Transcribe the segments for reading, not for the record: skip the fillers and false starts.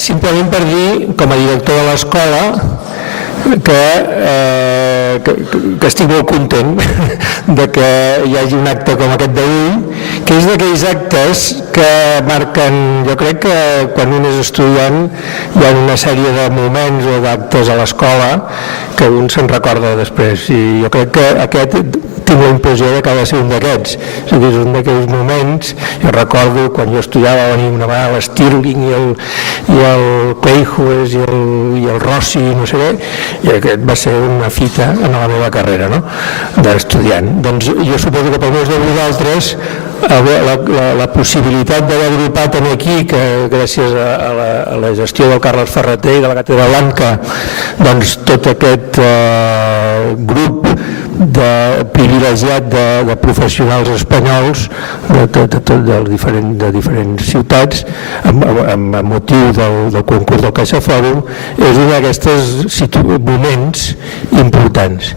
simplement per dir, com a director de l'escola, que estic molt content de que hi hagi un acte com aquest d'avui, que és d'aquells actes que marquen, jo crec que quan un és estudiant hi ha una sèrie de moments o d'actes a l'escola que un se'n recorda després, i jo crec que aquest tinc la impressió que ha de ser un d'aquests, és a dir, és un d'aquells moments. Jo recordo quan jo estudiava venir una vegada l'Stirling i el Clayhues i el Rossi i no sé què, i aquest va ser una fita en la meva carrera, no?, d'estudiant. Doncs jo suposo que per molts de vosaltres la possibilitat d'haver agrupat aquí, que gràcies a la gestió del Carles Ferreter i de la Càtedra Blanca, doncs tot aquest grup privilegiat de professionals espanyols de diferents ciutats amb motiu del concurs del Caixa Fòrum, és un d'aquests moments importants.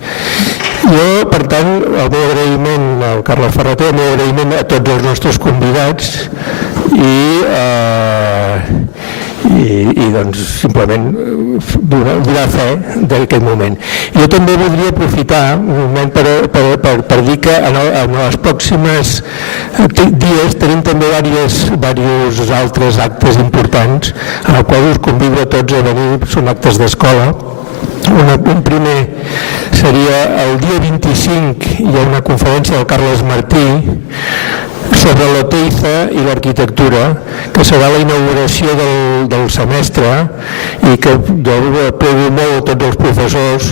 Jo, per tant, el meu agraïment al Carles Ferreter, el meu agraïment a tots els nostres convidats i doncs simplement donar fe d'aquest moment. Jo també voldria aprofitar un moment per dir que en els pròxims dies tenim també diversos altres actes importants en els quals us convido a tots a venir, són actes d'escola. Un primer seria el dia 25, hi ha una conferència del Carles Martí sobre l'Oteiza i l'arquitectura, que serà la inauguració del semestre i que jo prego molt a tots els professors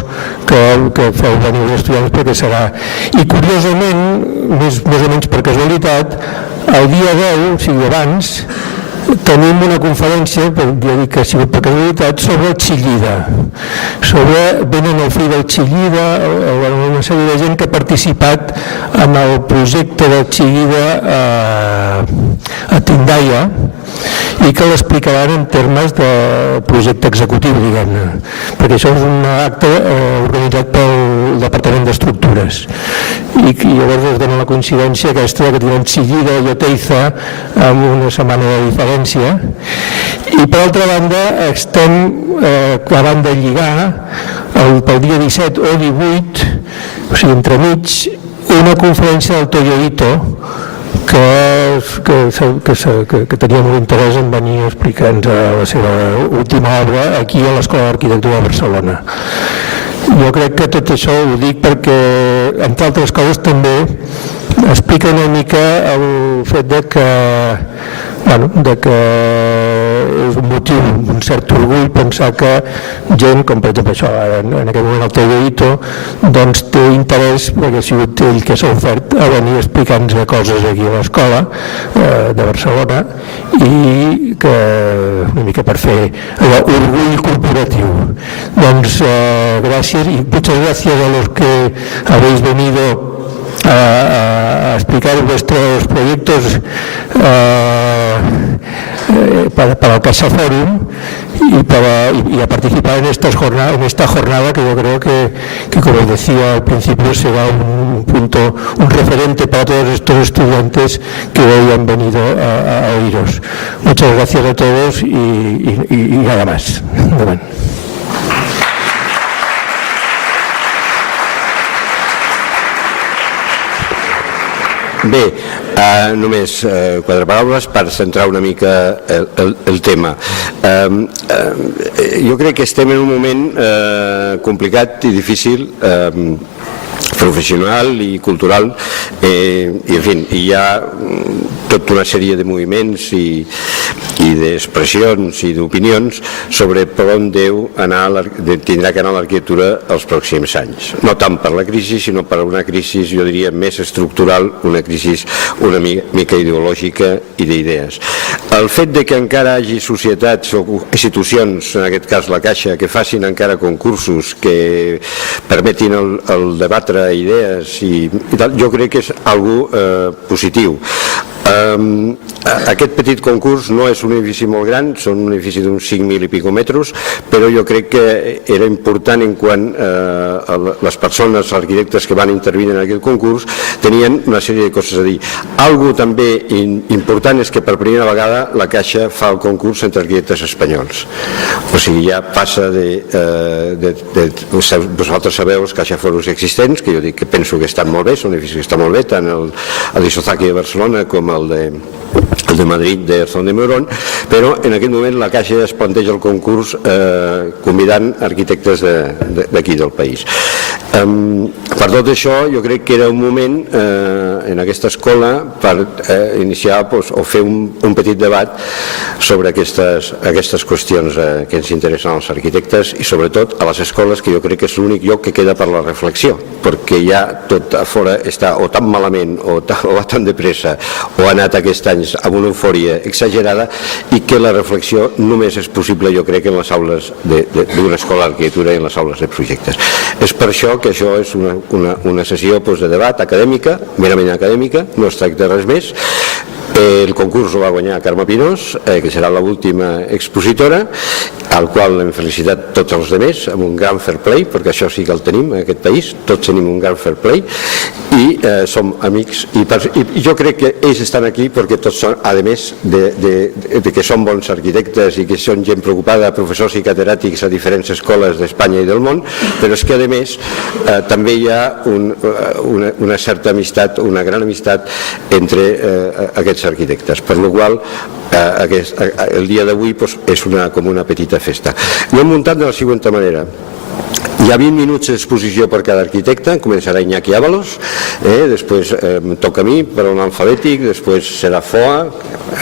que feu venir els estudiants perquè serà. I curiosament, més o menys per casualitat, el dia 10, o sigui abans, tenim una conferència, ja dic que ha sigut per casualitat, sobre Chillida. Venen el fill del Chillida, una sèrie de gent que ha participat en el projecte del Chillida a Tindaya i que l'explicaran en termes de projecte executiu, diguem-ne, perquè això és un acte organitzat pel Departament d'Estructures i llavors es dona la coincidència aquesta que tenen Chillida i Oteiza amb una setmana de diferència. I per altra banda estem acabant de lligar pel dia 17 o 18, o sigui entremig, una conferència del Toyo Ito que tenia molt interès en venir a explicar-nos la seva última obra aquí a l'Escola d'Arquitectura de Barcelona. Jo crec que tot això ho dic perquè, entre altres coses, també explica una mica el fet de que és un motiu d'un cert orgull pensar que gent, com per exemple això, en aquest moment el Toyo Ito, doncs té interès, perquè ha sigut ell que s'ha ofert a venir explicant-nos coses aquí a l'escola de Barcelona i que una mica per fer allò, orgull corporatiu. Doncs gràcies y muchas gracias a los que habéis venido a explicar vuestros proyectos para el Caixa Fòrum y a participar en esta jornada que yo creo que como decía al principio será un referente para todos estos estudiantes que hoy han venido a oíros. Muchas gracias a todos y nada más. Bé, només 4 paraules per centrar una mica el tema. Jo crec que estem en un moment complicat i difícil, professional i cultural, i en fi, hi ha tota una sèrie de moviments i d'expressions i d'opinions sobre per on tindrà que anar l'arquitectura els pròxims anys. No tant per la crisi, sinó per una crisi, jo diria, més estructural, una crisi una mica ideològica i d'idees. El fet de que encara hi hagi societats o institucions, en aquest cas la Caixa, que facin encara concursos que permetin el debatre idees i tal, jo crec que és algo positiu. Aquest petit concurs no és un edifici molt gran, són un edifici d'uns 5.000 i pico metres, però jo crec que era important en quant les persones, els arquitectes que van intervenir en aquest concurs tenien una sèrie de coses a dir. Algo també important és que per primera vegada la Caixa fa el concurs entre arquitectes espanyols, o sigui, ja passa vosaltres sabeu els Caixa Foros existents, que jo dic que penso que estan molt bé, són edificis que estan molt bé, tant el d'Isozaki de Barcelona com el de Madrid, de Arzón de Meurón, però en aquest moment la Caixa es planteja el concurs convidant arquitectes d'aquí del país. Per tot això jo crec que era un moment en aquesta escola per iniciar o fer un petit debat sobre aquestes qüestions que ens interessen als arquitectes i sobretot a les escoles, que jo crec que és l'únic lloc que queda per la reflexió, perquè ja tot a fora està o tan malament o va tan de pressa o ha anat aquests anys amb una eufòria exagerada, i que la reflexió només és possible, jo crec, en les aules d'una escola d'arquitectura i en les aules de projectes. És per això que això és una sessió de debat acadèmica, merament acadèmica, no es tracta de res més. El concurs ho va guanyar Carme Pinós, que serà l'última expositora, al qual hem felicitat tots els altres amb un gran fair play, perquè això sí que el tenim en aquest país, tots tenim un gran fair play i som amics, i jo crec que ells estan aquí perquè tots són, a més de que són bons arquitectes i que són gent preocupada, professors i catedràtics a diferents escoles d'Espanya i del món, però és que a més també hi ha una certa amistat, una gran amistat entre aquests arquitectes, per la qual el dia d'avui és com una petita festa. Ho hem muntat de la següent manera. Hi ha 20 minuts d'exposició per cada arquitecte, començarà Iñaki Ábalos, després em toca a mi per un alfabètic, després serà FOA,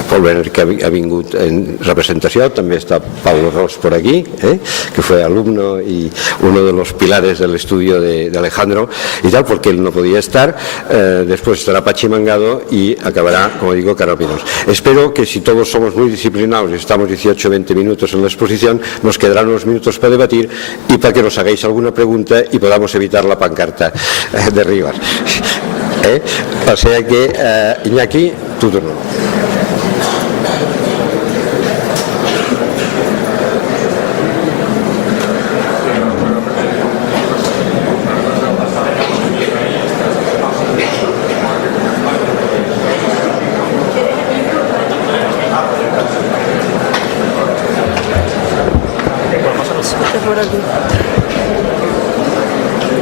Paul Werner, que ha vingut en representació, també està Paulo Ros por aquí, que fue alumno y uno de los pilares del estudio de Alejandro y tal, porque él no podía estar. Después estará Pachi Mangado y acabará, como digo, Carol Pinós. Espero que si todos somos muy disciplinados y estamos 18-20 minutos en la exposición, nos quedarán unos minutos para debatir y para que nos hagáis alguna pregunta y podamos evitar la pancarta de Rivas. O sea que, Iñaki, tu turno.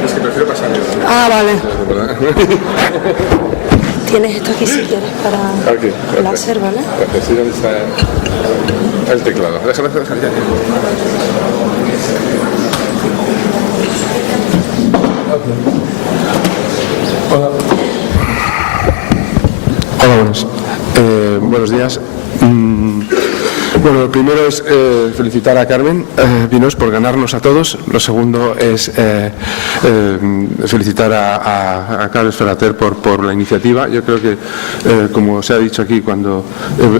Es que prefiero pasar yo. Ah, vale. Tienes esto aquí si quieres para Aquí, láser, ¿vale? Gracias. Sí, ¿dónde está el teclado? Déjame ya. Hola. Hola, buenos. Buenos días. Bueno, lo primero es felicitar a Carmen Pinós por ganarnos a todos. Lo segundo es felicitar a Carles Ferrater por la iniciativa. Yo creo que, como se ha dicho aquí, cuando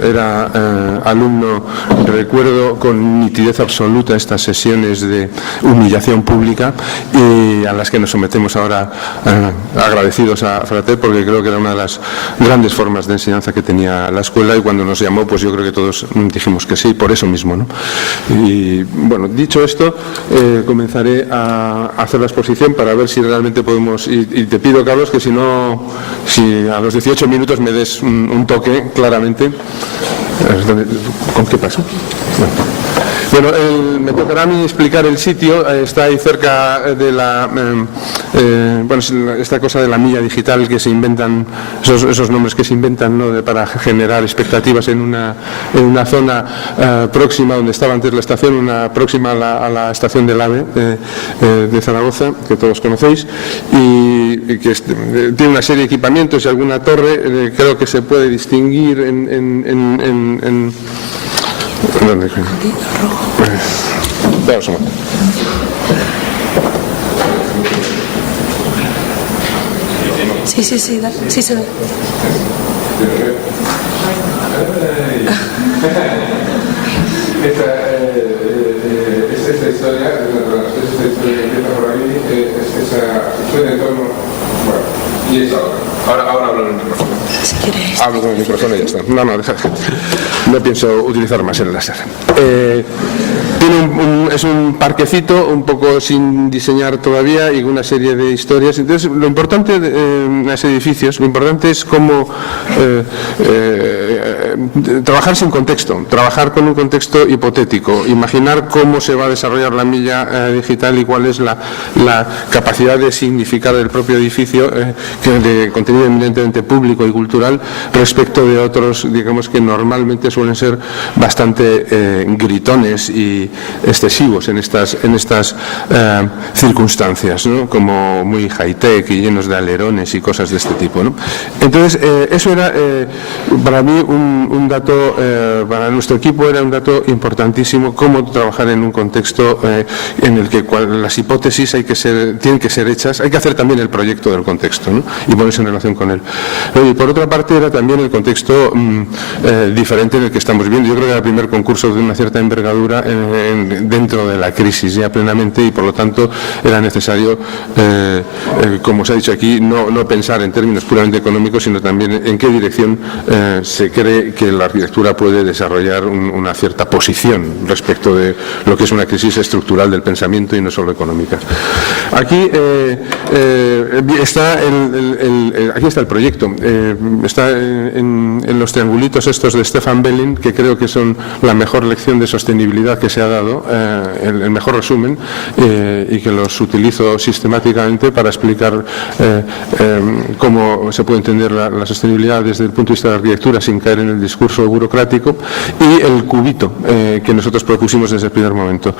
era alumno, recuerdo con nitidez absoluta estas sesiones de humillación pública y a las que nos sometemos ahora, agradecidos a Ferrater, porque creo que era una de las grandes formas de enseñanza que tenía la escuela, y cuando nos llamó, pues yo creo que todos dijimos que sí, por eso mismo, ¿no? Y bueno, dicho esto, comenzaré a hacer la exposición para ver si realmente podemos, y te pido, Carlos, que si a los 18 minutos me des un toque claramente. ¿Con qué paso? Bueno, me tocará a mí explicar el sitio. Está ahí cerca de esta cosa de la milla digital que se inventan, esos nombres que se inventan, ¿no? Para generar expectativas en una zona próxima donde estaba antes la estación, una próxima a la estación del AVE de Zaragoza, que todos conocéis, y que tiene una serie de equipamientos y alguna torre. Creo que se puede distinguir en ¿dónde? Vamos a ver. Sí, sí se ve. Esta historia que empieza por aquí, esa historia en torno, bueno, Y ahora hablo en el micrófono. Si quieres. Hablo con el micrófono y ya está. No, deja. No pienso utilizar más el láser. Es un parquecito un poco sin diseñar todavía y una serie de historias. Entonces, lo importante de los edificios, lo importante es cómo trabajar sin contexto, trabajar con un contexto hipotético, imaginar cómo se va a desarrollar la milla digital y cuál es la capacidad de significar del propio edificio, de contenido eminentemente público y cultural, respecto de otros, digamos, que normalmente suelen ser bastante gritones y excesivos en estas circunstancias, ¿no? Como muy high-tech y llenos de alerones y cosas de este tipo, ¿no? Entonces, eso era para mí un dato, para nuestro equipo era un dato importantísimo, cómo trabajar en un contexto en el que las hipótesis tienen que ser hechas, hay que hacer también el proyecto del contexto, ¿no? Y ponerse en relación con él. Y por otra parte era también el contexto diferente en el que estamos viendo. Yo creo que era el primer concurso de una cierta envergadura dentro de la crisis ya plenamente, y por lo tanto era necesario, como se ha dicho aquí, no pensar en términos puramente económicos, sino también en qué dirección se cree que la arquitectura puede desarrollar una cierta posición respecto de lo que es una crisis estructural del pensamiento y no solo económica. Aquí está el proyecto. Está en los triangulitos estos de Stefan Belling, que creo que son la mejor lección de sostenibilidad que se ha dado, el mejor resumen, y que los utilizo sistemáticamente para explicar cómo se puede entender la sostenibilidad desde el punto de vista de la arquitectura sin caer en el discurso burocrático, y el cubito que nosotros propusimos desde el primer momento.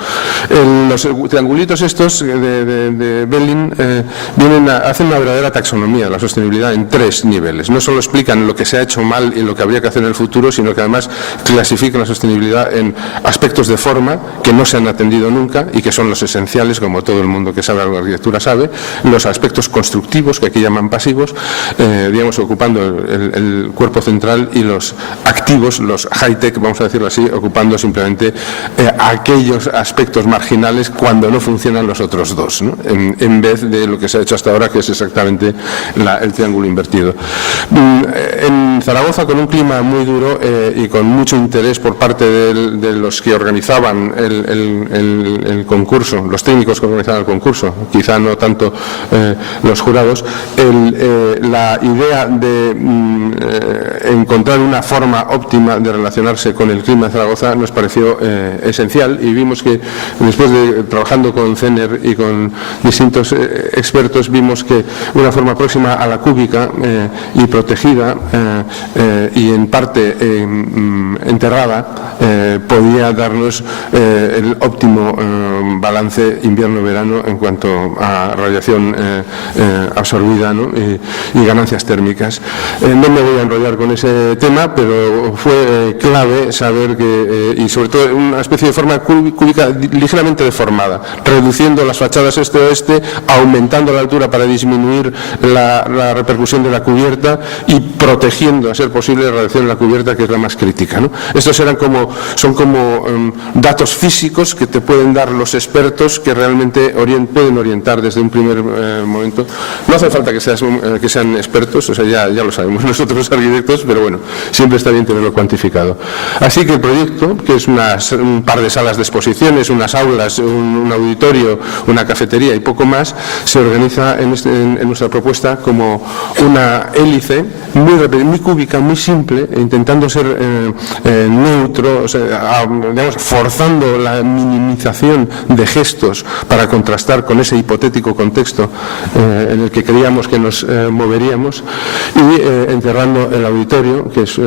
Los triangulitos estos de Belling hacen una verdadera taxonomía de la sostenibilidad en 3 niveles. No solo explican lo que se ha hecho mal y lo que habría que hacer en el futuro, sino que además clasifican la sostenibilidad en aspectos de forma que no se han atendido nunca y que son los esenciales, como todo el mundo que sabe algo de arquitectura sabe, los aspectos constructivos, que aquí llaman pasivos, digamos, ocupando el cuerpo central, y los activos, los high-tech, vamos a decirlo así, ocupando simplemente aquellos aspectos marginales cuando no funcionan los otros dos, ¿no? En vez de lo que se ha hecho hasta ahora, que es exactamente el triángulo invertido. En Zaragoza, con un clima muy duro y con mucho interés por parte de los que organizaban el concurso, los técnicos que organizaban el concurso, quizá no tanto los jurados, la idea de encontrar una forma óptima de relacionarse con el clima de Zaragoza nos pareció esencial, y vimos que después de trabajando con CENER y con distintos expertos, vimos que una forma próxima a la cúbica y protegida y en parte enterrada podía darnos el óptimo balance invierno-verano en cuanto a radiación absorbida, ¿no? y ganancias térmicas. No me voy a enrollar con ese tema, pero fue clave saber que, y sobre todo una especie de forma cúbica ligeramente deformada, reduciendo las fachadas este-oeste, aumentando la altura para disminuir la repercusión de la cubierta y protegiendo, a ser posible, la radiación en la cubierta, que es la más crítica, ¿no? Estos son como datos físicos que te pueden dar los expertos, que realmente pueden orientar desde un primer momento. No hace falta que sean expertos, o sea, ya lo sabemos nosotros los arquitectos, pero bueno, siempre está bien tenerlo cuantificado. Así que el proyecto, que es un par de salas de exposiciones, unas aulas, un auditorio, una cafetería y poco más, se organiza en nuestra propuesta como una hélice muy cúbica, muy simple, intentando ser neutro, o sea, digamos, forzando la minimización de gestos para contrastar con ese hipotético contexto en el que creíamos que nos moveríamos, y encerrando el auditorio, que es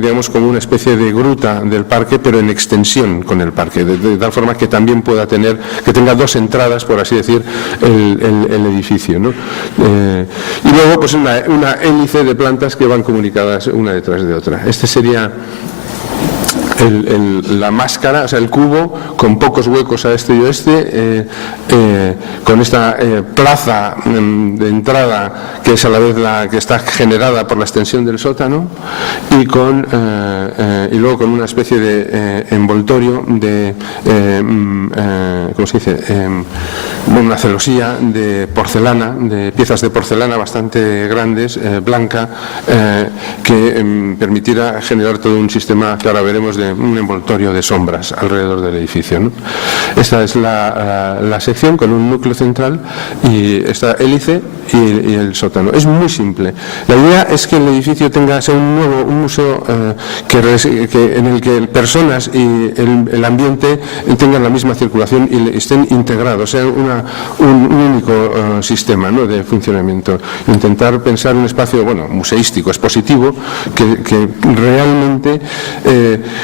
digamos como una especie de gruta del parque, pero en extensión con el parque, de tal forma que también que tenga 2 entradas, por así decir, el edificio, ¿no? Y luego pues una hélice de plantas que van comunicadas una detrás de otra. Este sería la máscara, o sea, el cubo con pocos huecos a este y oeste, con esta plaza de entrada que es a la vez la que está generada por la extensión del sótano, y luego con una especie de envoltorio de ¿cómo se dice? Una celosía de porcelana, de piezas de porcelana bastante grandes, blanca, que permitiera generar todo un sistema que ahora veremos de un envoltorio de sombras alrededor del edificio, ¿no? Esta es la sección con un núcleo central y esta hélice y el sótano. Es muy simple. La idea es que el edificio sea un museo en el que personas y el ambiente tengan la misma circulación y estén integrados, sea un único sistema, ¿no?, de funcionamiento. Intentar pensar un espacio, museístico, expositivo, que realmente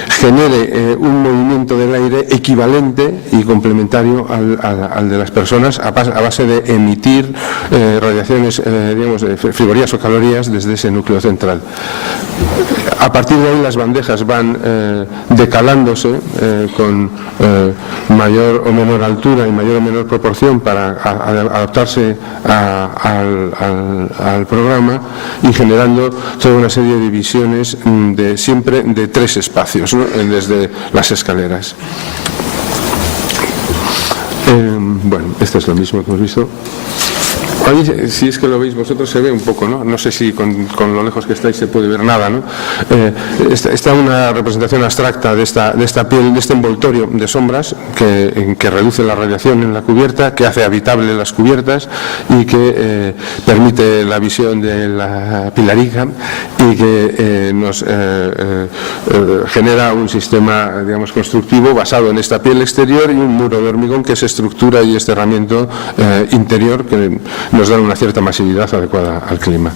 genere un movimiento del aire equivalente y complementario al de las personas a base de emitir radiaciones, digamos, frigorías o calorías desde ese núcleo central. A partir de ahí las bandejas van decalándose con mayor o menor altura y mayor o menor proporción para adaptarse al programa, y generando toda una serie de divisiones siempre de 3 espacios, ¿no?, desde las escaleras. Esto es lo mismo que hemos visto. Ahí, si es que lo veis vosotros, se ve un poco, ¿no? No sé si con lo lejos que estáis se puede ver nada, ¿no? Está una representación abstracta de esta piel, de este envoltorio de sombras que reduce la radiación en la cubierta, que hace habitable las cubiertas y que permite la visión de la pilarica y que nos genera un sistema, digamos, constructivo basado en esta piel exterior y un muro de hormigón que es estructura y esterramiento interior que nos dan una cierta masividad adecuada al clima.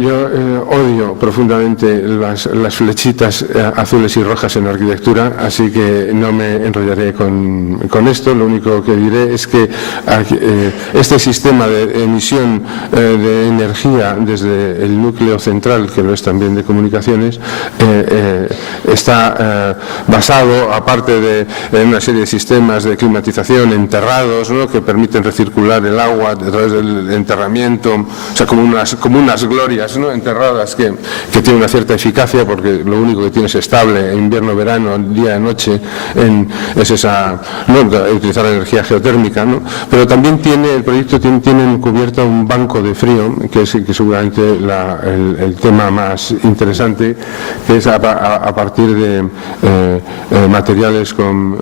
Yo odio profundamente las flechitas azules y rojas en arquitectura, así que no me enrollaré con esto. Lo único que diré es que este sistema de emisión de energía desde el núcleo central, que lo es también de comunicaciones, está basado, aparte de una serie de sistemas de climatización enterrados, ¿no?, que permiten recircular el agua a través del enterramiento, o sea, como unas glorias, ¿no?, enterradas que tienen una cierta eficacia, porque lo único que tienes estable en invierno, verano, día y noche es esa, ¿no?, utilizar la energía geotérmica, ¿no? Pero también el proyecto tiene cubierta un banco de frío, que es seguramente el tema más interesante, que es a partir de materiales con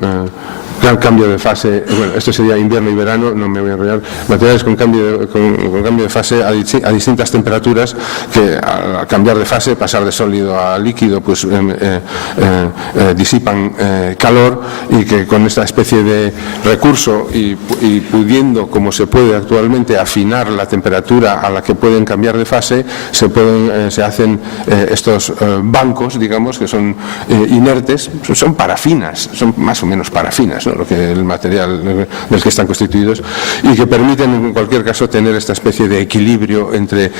cambio de fase. Esto sería invierno y verano, no me voy a enrollar. Materiales con cambio de fase a distintas temperaturas, que al cambiar de fase, pasar de sólido a líquido, pues disipan calor, y que con esta especie de recurso y pudiendo, como se puede actualmente, afinar la temperatura a la que pueden cambiar de fase, se hacen estos bancos, digamos, que son inertes, son parafinas, son más o menos parafinas, ¿no?, el material del que están constituidos, y que permiten en cualquier caso tener esta especie de equilibrio entre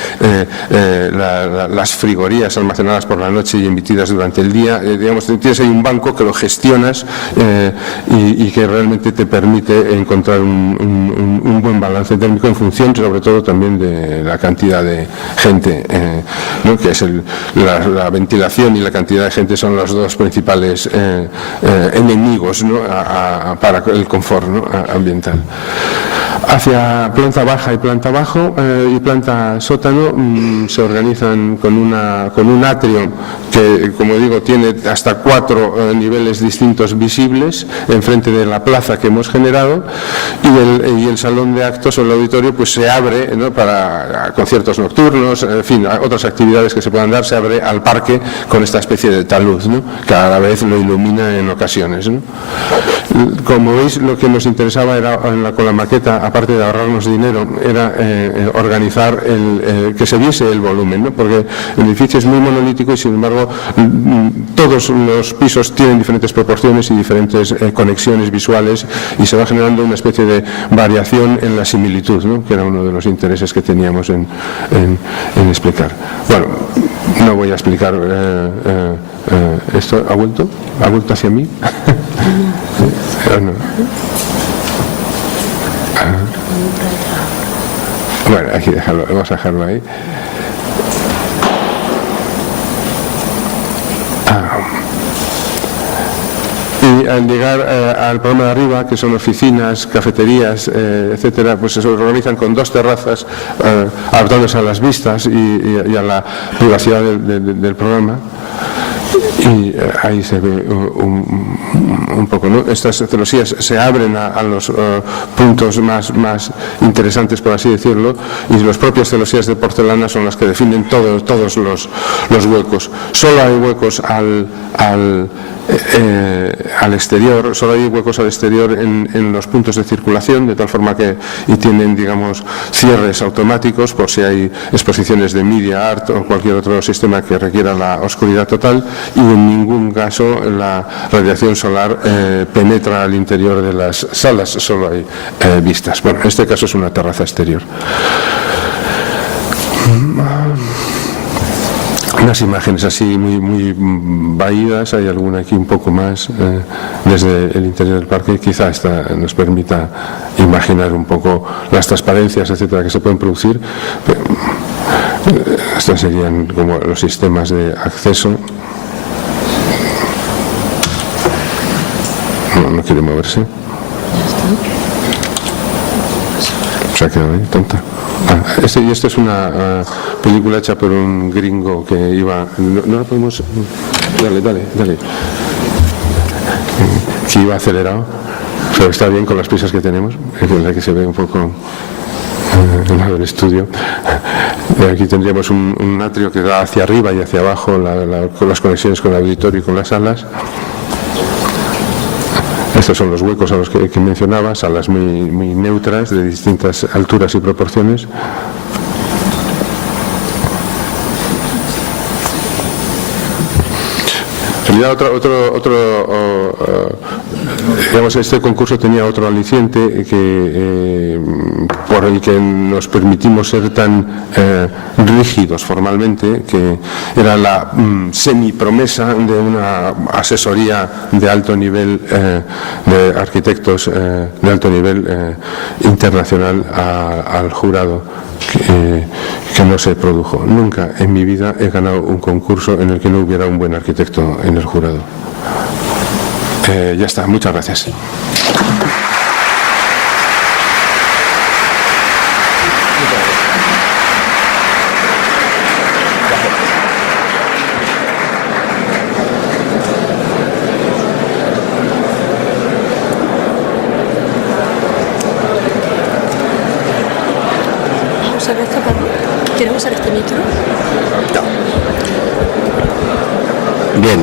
las frigorías almacenadas por la noche y emitidas durante el día. Digamos, tienes ahí un banco que lo gestionas y que realmente te permite encontrar un buen balance térmico en función, sobre todo, también de la cantidad de gente, ¿no?, que es la ventilación y la cantidad de gente son los dos principales enemigos, ¿no?, para el confort, ¿no?, ambiental. Hacia planta baja y planta bajo y planta sótano se organizan con un atrio que, como digo, tiene hasta 4 niveles distintos visibles enfrente de la plaza que hemos generado, y el salón de actos o el auditorio pues se abre, ¿no?, para conciertos nocturnos, en fin, otras actividades que se puedan dar, se abre al parque con esta especie de talud, ¿no?, que a la vez lo ilumina en ocasiones, ¿no? Como veis, lo que nos interesaba era, con la maqueta, aparte de ahorrarnos dinero, era organizar que se viese el volumen, ¿no?, porque el edificio es muy monolítico y, sin embargo, todos los pisos tienen diferentes proporciones y diferentes conexiones visuales, y se va generando una especie de variación en la similitud, ¿no?, que era uno de los intereses que teníamos en explicar. Bueno, No voy a explicar esto. ¿Ha vuelto? ¿Ha vuelto hacia mí? No. Bueno, aquí dejarlo, vamos a dejarlo ahí. Y al llegar al programa de arriba, que son oficinas, cafeterías, etcétera, pues se organizan con 2 terrazas, adaptándose a las vistas y a la privacidad del programa. Y ahí se ve un poco, ¿no? Estas celosías se abren a los puntos más interesantes, por así decirlo, y las propias celosías de porcelana son las que definen todos los huecos. Solo hay huecos al exterior, solo hay huecos al exterior en los puntos de circulación, de tal forma que tienen, digamos, cierres automáticos por si hay exposiciones de media art o cualquier otro sistema que requiera la oscuridad total, y en ningún caso la radiación solar penetra al interior de las salas, solo hay vistas. Bueno, en este caso es una terraza exterior. Unas imágenes así muy vaídas, hay alguna aquí un poco más desde el interior del parque, quizá esta nos permita imaginar un poco las transparencias, etcétera, que se pueden producir. Estos serían como los sistemas de acceso. No quiere moverse. Se ha quedado ahí, tonta. Esta es una película hecha por un gringo que iba... No la podemos... Dale. Que iba acelerado, pero está bien con las prisas que tenemos, es verdad que se ve un poco el lado del estudio. Aquí tendríamos un atrio que da hacia arriba y hacia abajo con las conexiones con el auditorio y con las salas. Estos son los huecos a los que mencionaba, salas muy neutras, de distintas alturas y proporciones. En realidad digamos, este concurso tenía otro aliciente por el que nos permitimos ser tan rígidos formalmente, que era la semipromesa de una asesoría de alto nivel, de arquitectos de alto nivel internacional al jurado, que no se produjo. Nunca en mi vida he ganado un concurso en el que no hubiera un buen arquitecto en el jurado. Ya está, muchas gracias. ¿Quieres usar este micro? No. Bien.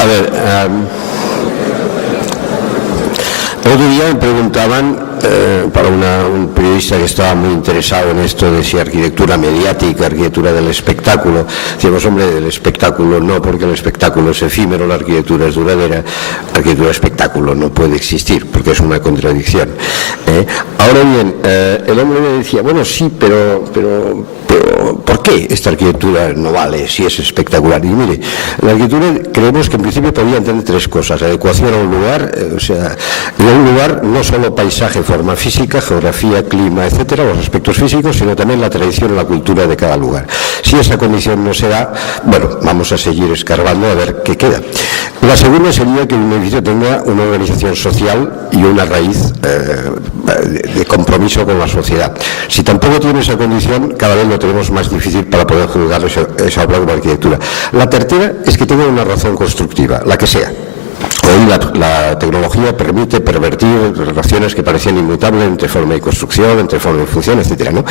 A ver, el otro día me preguntaban, para un periodista que estaba muy interesado en esto de si arquitectura mediática, arquitectura del espectáculo, decíamos, hombre, del espectáculo no, porque el espectáculo es efímero, la arquitectura es duradera, arquitectura espectáculo no puede existir, porque es una contradicción. Ahora bien, el hombre me decía, bueno, sí, pero ¿por qué esta arquitectura no vale si es espectacular? Y mire, la arquitectura creemos que en principio podría entender 3 cosas: adecuación a un lugar, o sea, en un lugar no solo paisaje, forma física, geografía, clima, etcétera, los aspectos físicos, sino también la tradición y la cultura de cada lugar. Si esa condición no se da, bueno, vamos a seguir escarbando a ver qué queda. La segunda sería que un edificio tenga una organización social y una raíz de compromiso con la sociedad. Si tampoco tiene esa condición, cada vez lo tenemos más difícil para poder juzgar esa obra como arquitectura. La tercera es que tenga una razón constructiva, la que sea. Hoy la tecnología permite pervertir relaciones que parecían inmutables entre forma y construcción, entre forma y función, etcétera, ¿no?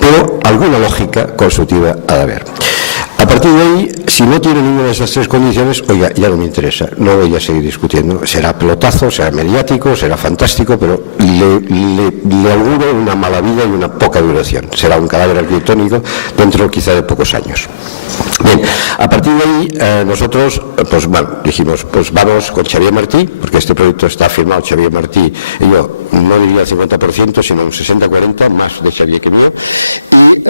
Pero alguna lógica constructiva ha de haber. A partir de ahí, si no tiene ninguna de esas tres condiciones, oiga, ya no me interesa, no voy a seguir discutiendo. Será pelotazo, será mediático, será fantástico, pero le auguro una mala vida y una poca duración. Será un cadáver arquitectónico dentro quizá de pocos años. Bien, a partir de ahí nosotros, pues bueno, dijimos, pues vamos con Xavier Martí, porque este proyecto está firmado Xavier Martí, y yo no diría el 50%, sino un 60-40, más de Xavier que mío, y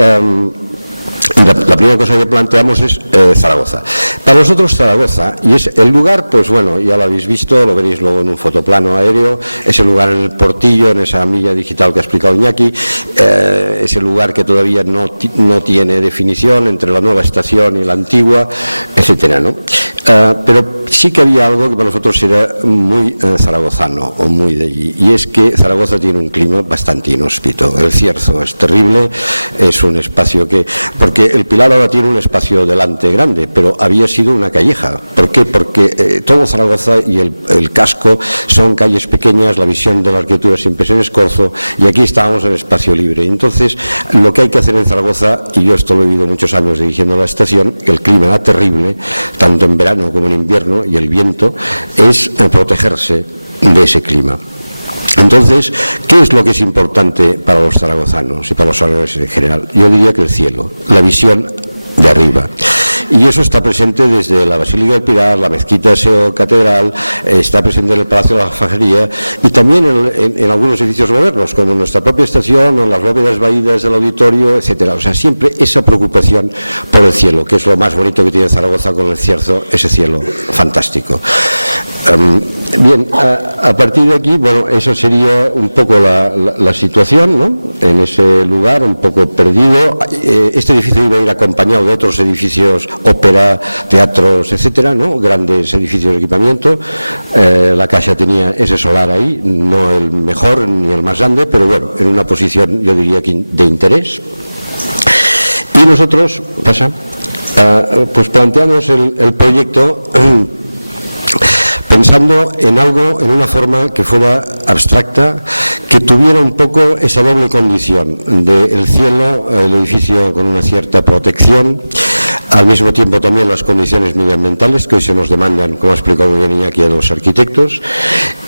la primera cosa que planteamos es Zaragoza. Para nosotros Zaragoza, y es el lugar, pues bueno, ya lo habéis visto, lo veréis luego en un fotoplano aéreo, es el lugar en el Portillo, en esa milla digital que ha explicado Iñaki, es el lugar que todavía no tiene definición entre la nueva estación y la antigua, etcétera, ¿no? Pero sí que había algo que para nosotros era muy zaragozano, o muy de allí, y es que Zaragoza tiene un clima bastante inhóspito. El Cierzo es terrible, es un espacio que... Porque el Pilar ahora tiene un espacio delante grande, pero había sido una calleja. ¿Por qué? Porque todo Zaragoza y el casco son calles pequeñas, la visión de la arquitectura siempre es en escorzo, y aquí estábamos en espacio libre. Entonces, lo que hay que hacer en Zaragoza, y yo esto lo he vivido muchos años dirigiendo la estación, el clima era terrible, tanto en verano como en invierno, y el viento, es protegerse de ese clima. Entonces, ¿qué es lo que es importante para los zaragozanos y para los zaragozanos en general? Yo diría que el cielo, la visión de arriba. Y eso está presente desde la Basílica del Pilar, la Mezquita Seo Catedral, está presente en el Palacio de la Alfajería y también en algunos edificios modernos, como en nuestra propia estación o en las bóvedas vaídas del auditorio, etcétera. O sea, siempre esa preocupación por el cielo, que es lo más bonito que tiene Zaragoza con el Cierzo, ese cielo fantástico. Bien, a partir de aquí, bueno, eso sería un poco la situación, ¿no? En ese lugar, un poco perdido. Este edificio iba a ir acompañado de otros edificios, ópera, teatros, etcétera, ¿no? Grandes edificios de equipamiento. La Caixa tenía ese solar ahí, no el mejor ni el más grande, pero bueno, en una posición, yo diría que de interés. Y nosotros, pues planteamos el proyecto pensando en algo, en una forma que fuera abstracta, que tuviera un poco esa doble condición del cielo, el edificio con una cierta protección, al mismo tiempo también las condiciones medioambientales que hoy se nos demandan, como ha explicado muy bien Iñaki, a los arquitectos,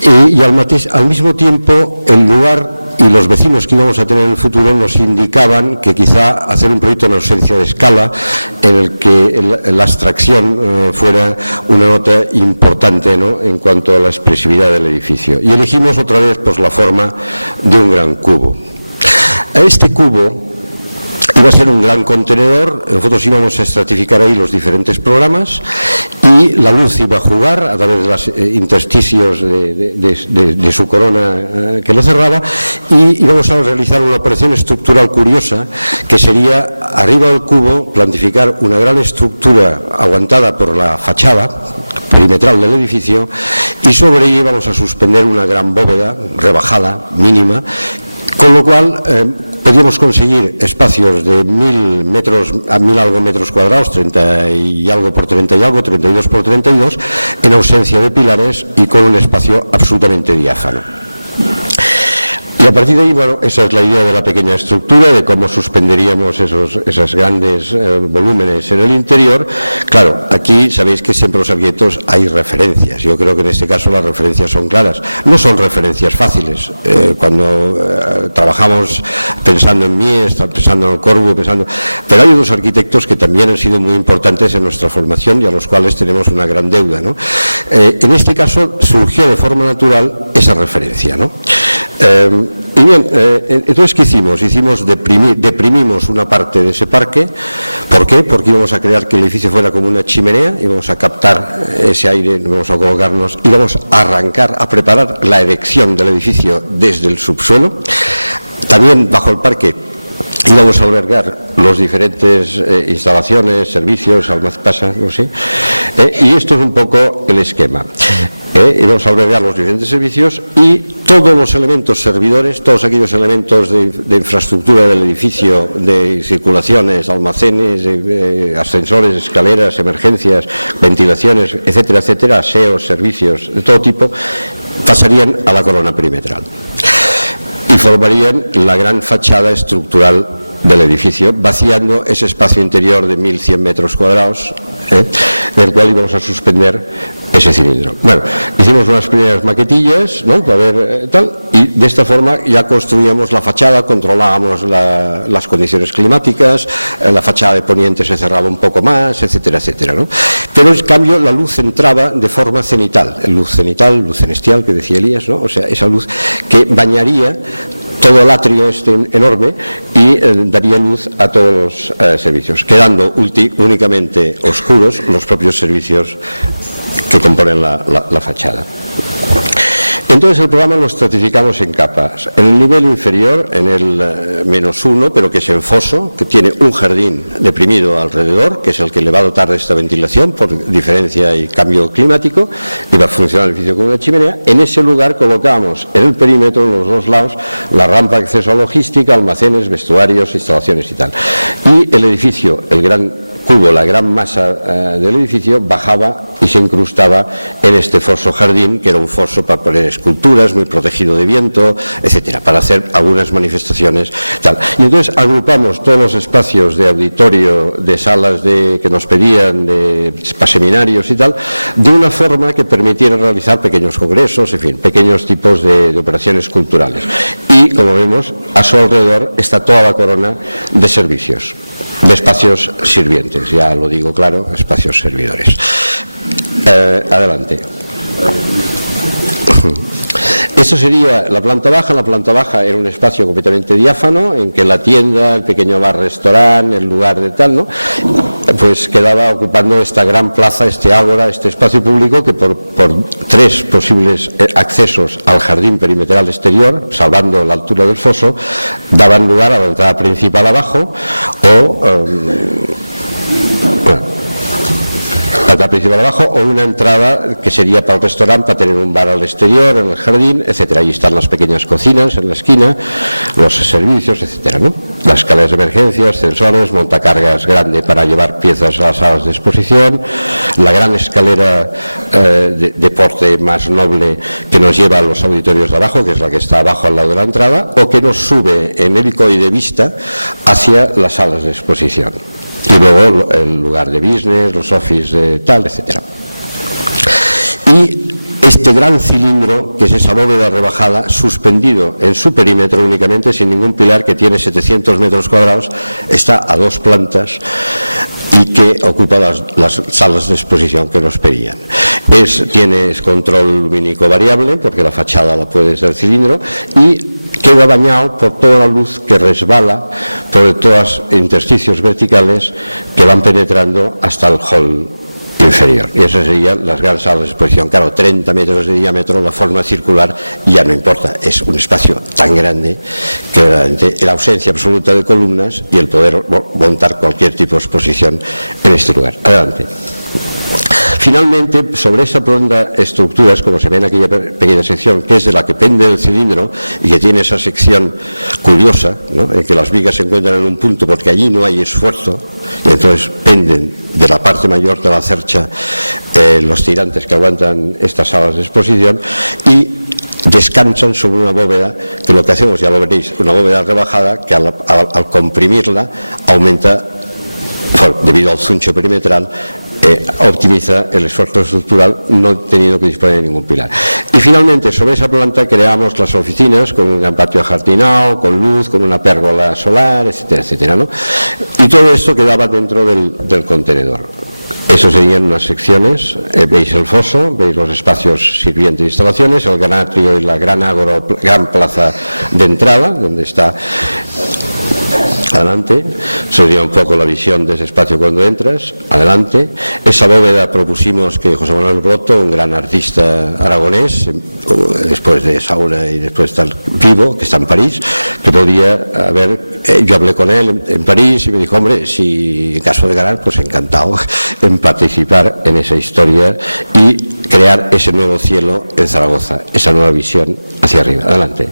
y al mismo tiempo el lugar y los vecinos que íbamos a tener en el futuro nos indicaban que quizá hacer un proyecto en ausencia de escala, en el que la abstracción fuera una nota importante, ¿no?, en cuanto a la expresividad del edificio. Y elegimos otra vez pues la forma de un gran cubo. Este cubo iba a ser un gran contenedor, nosotros íbamos a estratificar ahí los diferentes programas y la luz iba a jugar a través de los intersticios de su corona que lo cerraba, y íbamos a realizar una operación estructural curiosa que sería arriba del cubo plantificar una gran estructura aguantada por la fachada perimetral del edificio, y sobre ella íbamos a suspender una gran bóveda rebajada, mínima, con lo cual podíamos conseguir espacios de 1.000 metros a 1.000 algo metros cuadrados, 30 y algo por 30 y algo, 32 por 32, en ausencia de pilares y con un espacio absolutamente diáfano. Y a partir de ahí, bueno, esa es la idea de la pequeña estructura, de cómo suspenderíamos esos grandes volúmenes en el interior. Claro, aquí sabéis que siempre los arquitectos hay referencias. Yo creo que en este caso las referencias son claras. No son referencias fáciles. Cuando trabajamos pensando en Mies, pensando en el Corbu, pero hay unos arquitectos que también han sido muy importantes en nuestra formación y a los cuales tenemos una gran deuda, ¿no? En este caso surgió de forma natural esa referencia, ¿no? Y bien, entonces, ¿qué hicimos? Deprimimos una parte de ese parque. ¿Por qué? Porque íbamos a crear que el edificio fuera como una chimenea, íbamos a captar ese aire, íbamos a colocarnos, íbamos a arrancar, a preparar la erección del edificio desde el subsuelo. También bajo el parque íbamos a albergar los diferentes instalaciones, servicios, no sé, y esto es un poco el esquema. Íbamos a albergar los diferentes servicios y todos los elementos servidores, todos aquellos elementos de infraestructura del edificio, de circulaciones, almacenes, ascensores, escaleras, emergencias, ventilaciones, etcétera, etcétera, aseos, servicios de todo tipo, pasarían a la corona perimetral y formarían la gran fachada estructural del edificio, vaciando ese espacio interior de 1.100 metros cuadrados, del cual íbamos a suspender ese cilindro. Bueno, hicimos unas primeras maquetillas, ¿no?, para ver tal, y de esta forma ya construíamos la fachada, controlábamos las condiciones climáticas, la fachada de poniente se cerraba un poco más, etcétera, etcétera, ¿no? Pero en cambio la luz entraba de forma cenital, luz celestial que decía Elías, ¿no? O sea, esa luz que bañaría todo el atrio este enorme y daría luz a todos los servicios, quedando únicamente oscuros los propios servicios que componen la fachada. Entonces el programa lo estratificamos en capas. En el nivel inferior, en el -1, pero que es en foso, que tiene un jardín deprimido alrededor, que es el que le va a dotar de esta ventilación por diferencia y cambio climático, y va a funcionar el edificio como una chimenea. En ese lugar colocamos en el perímetro, en los dos lados, la rampa de acceso a logística, almacenes, vestuarios, instalaciones y tal. Y el edificio, el gran cubo, la gran masa del edificio, bajaba y se incrustaba en este foso jardín, que era un foso para poner esculturas, muy protegido de viento, etcétera, para hacer algunas manifestaciones, tal. Y entonces agrupamos todos los espacios de auditorio, de salas que nos pedían, para seminarios y tal, de una forma que permitiera realizar pequeños congresos, en fin, pequeños tipos de operaciones culturales. Y, como vemos, a su alrededor está toda la corona de servicios, de espacios sirvientes, ya lo digo claro, espacios servidores. Adelante. Eso sería la planta baja. La planta baja era un espacio completamente diáfano, en que la tienda, el pequeño bar-restaurante, el lugar de tal, ¿no?, pues quedaba ocupando esta gran plaza, este ágora, este espacio público, que por 3 posibles accesos al jardín perimetral exterior, salvando la altura del foso, daban lugar a la entrada principal abajo o la entrada principal abajo, o una entrada que sería para el restaurante, para tener un bar al exterior, en el jardín, etcétera. Ahí están las pequeñas cocinas en la esquina, los servicios, etcétera, ¿no? Las escaleras de emergencia, ascensores, montacargas grande para llevar piezas a las salas de exposición, la gran escalera de porte más noble que nos lleva a los auditorios de abajo, que es la que está abajo al lado de la entrada, o que nos sube en helicoide vista hacia las salas de exposición. Y luego el lugar de business, los office tal, etcétera. Y este gran cilindro, que es esa bóveda rebajada, suspendido en su perímetro únicamente, sin ningún pilar, que tiene 700 metros cuadrados, está a 2 plantas y que ocupa las salas de exposición que nos pedían. Tienes control lumínico variable, porque la fachada la puedes del cilindro, y queda bañado por toda la luz que resbala por todos los intersticios verticales que van penetrando hasta el hall inferior. Y esas serían las grandes salas de exposición. Claro, 30 metros de diámetro, la forma circular ya no importa. Es un espacio tan grande que verdaderamente la ausencia absoluta de columnas y el poder montar cualquier tipo de exposición en este lugar. Adelante. Finalmente, sobre esa pronda estructuras, como se ve en aquella pequeña sección, que es de la que pende el cilindro y que tiene esa sección curiosa, ¿no?, en que las vigas se encuentran en un punto porque allí no hay esfuerzo, y entonces penden de la parte mayor de la cercha los tirantes que aguantan estas salas de exposición, y descansan sobre una bóveda que lo que hacemos, ya lo veréis, una bóveda rebajada que al comprimirla aumenta, debido al zuncho perimetral, optimiza el esfuerzo estructural, no teniendo que disponer de ningún pilar. Y finalmente, sobre esa planta creamos las oficinas con un gran patio ajardinado, con luz, con una pérgola solar, etcétera, etcétera, ¿no? Y todo esto quedaba dentro del contenedor. Eso serían unas secciones. Veis el foso, veis los espacios sirvientes de instalaciones, el gran atrio y la gran ágora, gran plaza de entrada, donde está. Adelante, sería un poco la visión de ese espacio cuando entras. Adelante, esa bóveda propusimos que José Manuel Broto, un gran artista aragonés, después de Saura y después de estar vivo, que está en París, que podía haber, yo hablé con él en París y me dijo, hombre, si en caso de ganar, pues encantado en participar en esa historia y crear ese nuevo cielo en Zaragoza, esa nueva visión hacia arriba. Adelante.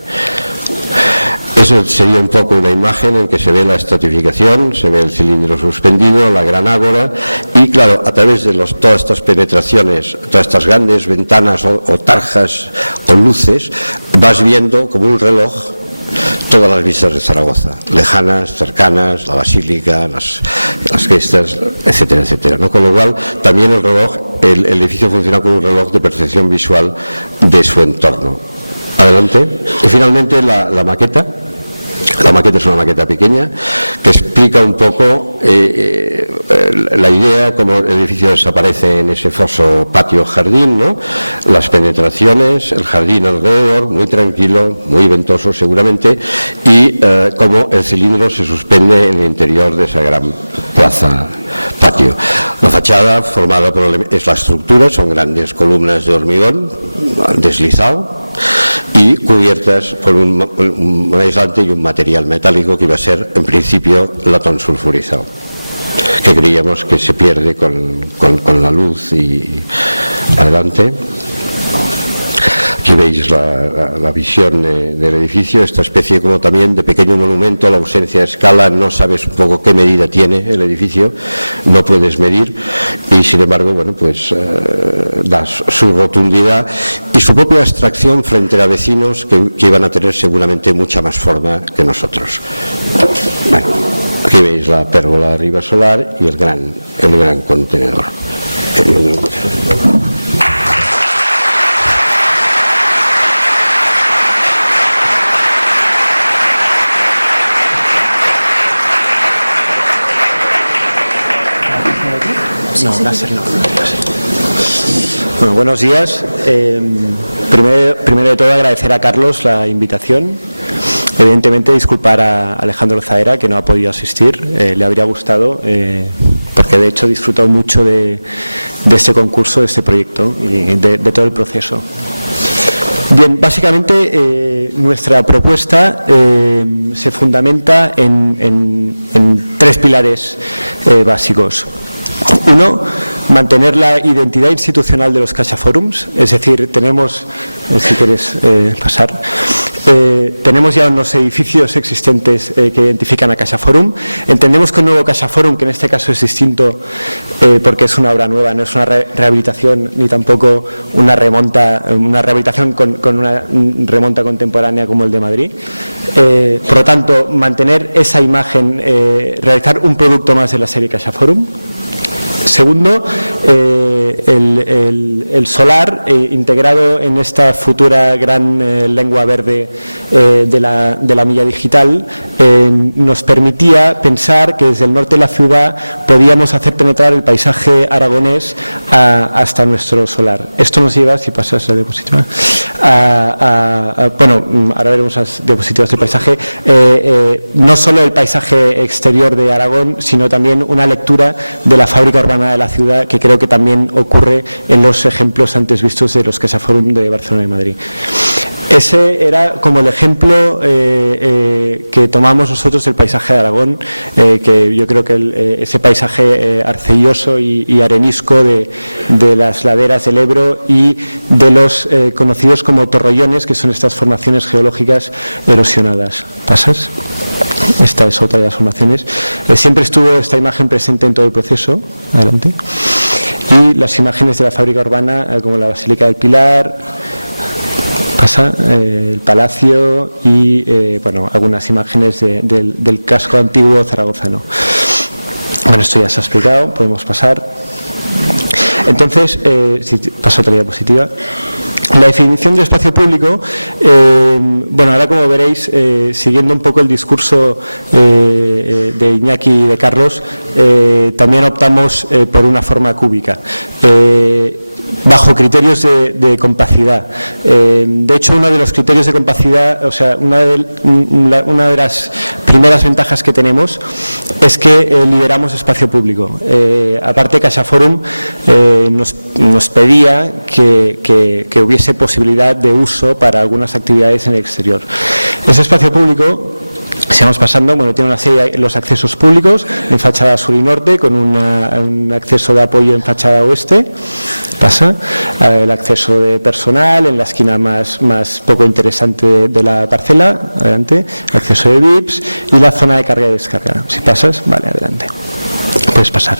Eso sería un poco una imagen en que se ve la estratificación, se ve el cilindro suspendido, la gran ágora, y claro, a través de todas estas penetraciones, todas estas grandes ventanas o tarjas o luces, vas viendo como un reloj todas las vistas de Zaragoza, lejanas, cercanas, la basílica, las crestas, etcétera, etcétera, ¿no? Con lo cual también el edificio funciona como un reloj de percepción visual de su entorno. Adelante. Y finalmente la maqueta. La maqueta es una maqueta pequeña que explica un poco la idea, cómo el edificio desaparece en ese foso patio-jardín, ¿no? Las penetraciones, el jardín alrededor, muy tranquilo, muy ventoso seguramente, y cómo el cilindro se suspende en el interior de esa gran plaza-patio. La fachada formada es la estructura, son grandes columnas de hormigón deslizado y cubiertas por un aislante y un material metálico que iba a ser en principio latón sulfurizado, que creíamos que se pierde con la luz. Y adelante. Aquí veis la visión del edificio, esta especie como también de pequeño monumento, la ausencia de escala, no sabes un poco qué medida tiene el edificio, no puedes medir, y sin embargo, bueno, pues da su rotundidad y su propia abstracción frente a vecinos que iban a tener seguramente mucha más forma que nosotros. Bueno, aquí veis la pérgola arriba solar y el gran contenedor. No, láser no. Bueno, buenos días. Primero de todo agradecer a Carlos la invitación. Evidentemente disculpar a Alejandro Zaera, que no ha podido asistir. Le habría gustado, porque de hecho disfrutó mucho de este concurso, de este proyecto y de todo el proceso. Bien, básicamente nuestra propuesta se fundamenta en tres pilares básicos. Uno, mantener la identidad institucional de los CaixaForums, es decir, tenemos, si quieres pasar, tenemos ya unos edificios existentes que identifican a CaixaForum. Entendemos que un nuevo CaixaForum, que en este caso es distinto porque es una obra nueva, no es una rehabilitación ni tampoco una rehabilitación con una remonta contemporánea como el de Madrid. Por lo tanto, mantener esa imagen, realizar un producto más de la serie CaixaForum. Segundo, el solar integrado en esta futura gran lengua verde de la milla digital nos permitía pensar que desde el norte de la ciudad podíamos hacer penetrar el paisaje aragonés hasta nuestro solar. Esto nos lleva, si pasas la diapositiva, bueno, ahora veremos las diapositivas del paisaje, no solo el paisaje exterior de Aragón, sino también una lectura de la fábrica urbana de la ciudad, que creo que también ocurre en los ejemplos antes vistos de los CaixaForum de Barcelona y Madrid. Ese era como el ejemplo que tomamos nosotros del paisaje de Aragón, que yo creo que ese paisaje arcilloso y arenisco de las laderas del Ebro y de los conocidos como torrollones, que son estas formaciones geológicas erosionadas. ¿Pasas? Esta es otra de las formaciones. Siempre estuvo esta imagen presente en todo el proceso. Adelante. Y las imágenes de la fábrica urbana, como la Basílica del Pilar, pasa, el Palacio y bueno, algunas imágenes del casco antiguo zaragozano. Bueno, esto ya se ha explicado, podemos pasar. Entonces, si paso otra diapositiva. La definición del espacio público, bueno, ahora como veréis, siguiendo un poco el discurso de Iñaki y de Carlos, también optamos por una forma cúbica. Bajo criterios de compacidad. De hecho, uno de los criterios de compacidad, o sea, una de las primeras ventajas que tenemos es que liberamos espacio público. Aparte, CaixaForum nos pedía que hubiese posibilidad de uso para algunas actividades en el exterior. Ese espacio público, si vamos pasando, bueno, tiene una serie de los accesos públicos en fachada sur y norte, con un acceso de apoyo en fachada oeste. Pasa el acceso de personal en la esquina más poco interesante de la parcela. Adelante. Acceso de VIPs y la zona de carga y descarga. Si pasas, vale, adelante. Puedes pasar.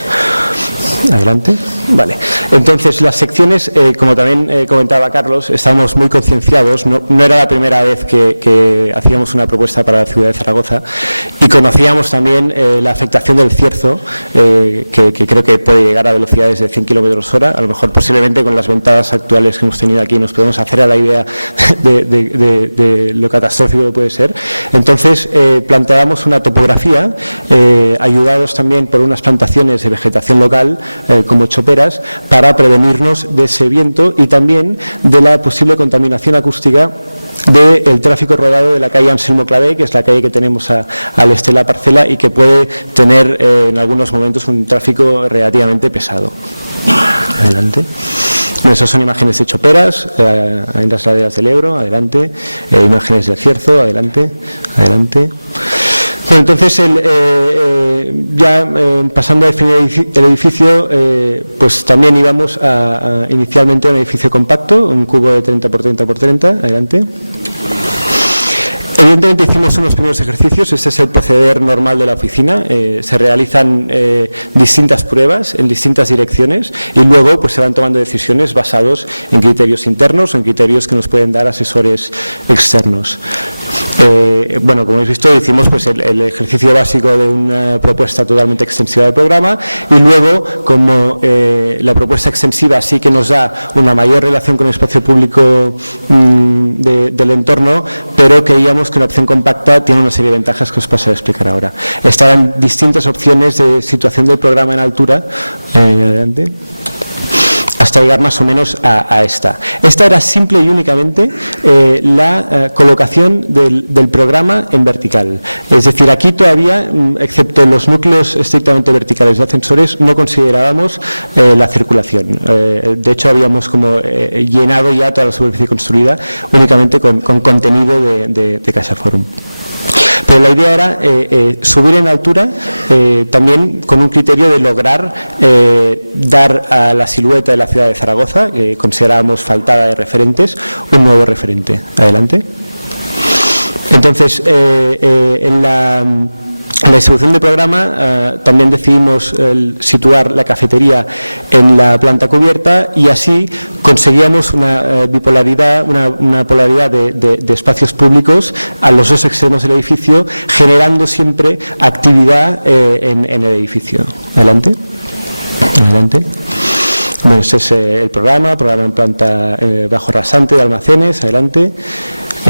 Adelante. Vale. Entonces, las secciones, como también comentaba Carlos, estábamos muy concienciados. No era la primera vez que hacíamos una propuesta para la ciudad de Zaragoza, y conocíamos también la afectación del cierzo, que creo que puede llegar a velocidades de 100 km/h. A lo mejor, posiblemente, con las ventadas actuales que hemos tenido aquí, nos podemos hacer a la idea de lo catastrófico que puede ser. Entonces, planteábamos una topografía, ayudados también por unas plantaciones de vegetación local, como choperas, para prevenirnos de ese viento y también de la posible contaminación acústica del tráfico rodado de la calle Anselmo Clavé, que es la calle que tenemos al este de la parcela y que puede tener en algunos momentos un tráfico relativamente pesado. Adelante. Esas son imágenes de choperas en las laderas del Ebro. Adelante. Imágenes del Cierzo. Adelante. Adelante. Bueno, entonces, pasando a definir el edificio, pues también íbamos inicialmente a un edificio compacto, un cubo de 30 por 30 por 30, adelante. Evidentemente hicimos unos primeros ejercicios, este es el proceder normal de la oficina, se realizan distintas pruebas en distintas direcciones y luego pues se van tomando decisiones basados en criterios internos o en criterios que nos pueden dar asesores externos. Bueno, como habéis visto, hicimos pues el ejercicio básico de una propuesta totalmente extensiva del programa y luego, como la propuesta extensiva sí que nos da una mayor relación con el espacio público del entorno, pero creíamos que una opción compacta tiene una serie de ventajas que os paso a explicar ahora. Estaban distintas opciones de situación del programa en altura, adelante, hasta llegar más o menos a esta. Esta era simple y únicamente la colocación del programa en vertical. Es decir, aquí todavía, excepto los núcleos estrictamente verticales de ascensores, no considerábamos la circulación. De hecho, habíamos como llenado ya toda la superficie construida únicamente con contenido de Caixa Forum. Pero la idea era subir en altura también con un criterio de lograr dar a la silueta de la ciudad de Zaragoza, que considerábamos faltada de referentes, un nuevo referente. Adelante. Entonces, en la distribución del programa también decidimos situar la cafetería en la planta cubierta y así conseguíamos una bipolaridad, una polaridad de espacios públicos a los dos extremos del edificio, generando siempre actividad en el edificio. Adelante. Adelante. Bueno, este es el programa en planta bajo rasante de almacenes. Adelante.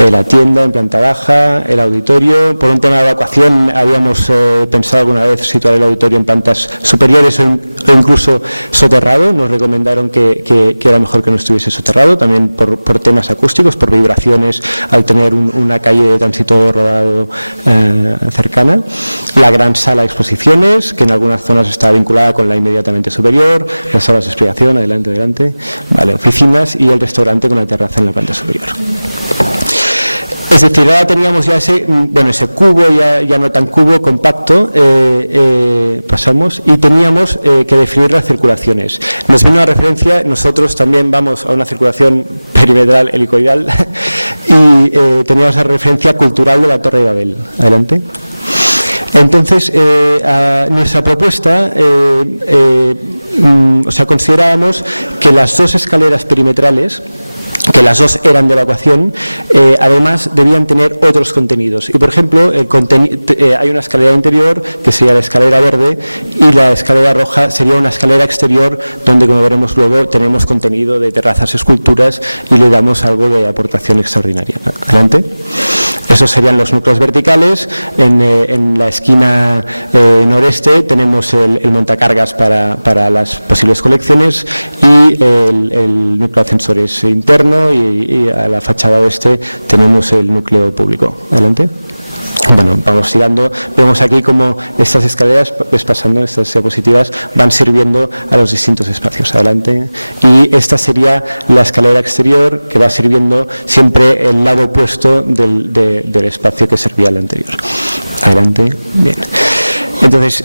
La tienda en planta baja, el auditorio. Por un tema de evacuación habíamos pensado alguna vez situar el auditorio en plantas superiores o incluso soterrado. Nos recomendaron que era mejor que no estuviese soterrado, también por temas acústicos, por vibraciones al tener una calle de tránsito rodado cercana. La gran sala de exposiciones, que en algunas zonas está vinculada con la inmediatamente superior, las salas de explicación, adelante. Vale, oficinas y el restaurante con la terraza en la planta superior. Es decir, ahora teníamos ya ese cubo, ya no tan cubo, compacto, pasamos, y teníamos que definir las circulaciones. Nos vino una referencia, nosotros también vamos a una circulación perimetral helicoidal y teníamos la referencia cultural de la Torre de Babel. Adelante. Entonces, nuestra propuesta, considerábamos que las dos escaleras perimetrales, que las dos eran de evacuación, además debían tener otros contenidos. Y, por ejemplo, hay una escalera interior, que sería la escalera verde, y la escalera roja sería una escalera exterior, donde, como veremos luego, tenemos contenido de terrazas, esculturas, y le damos algo de aportación extraordinaria. Adelante. Esos serían los núcleos verticales. En la esquina noreste tenemos el montacargas para las posibles colecciones y el núcleo de ascensores interno, y a la fachada oeste tenemos el núcleo público. Adelante. Bueno, vamos tirando, vemos aquí cómo estas escaleras, pasando, estas diapositivas, van sirviendo a los distintos espacios. Adelante. Y esta sería la escalera exterior, que va sirviendo siempre el lado opuesto del espacio que servía al anterior. Adelante. Bien. Entonces,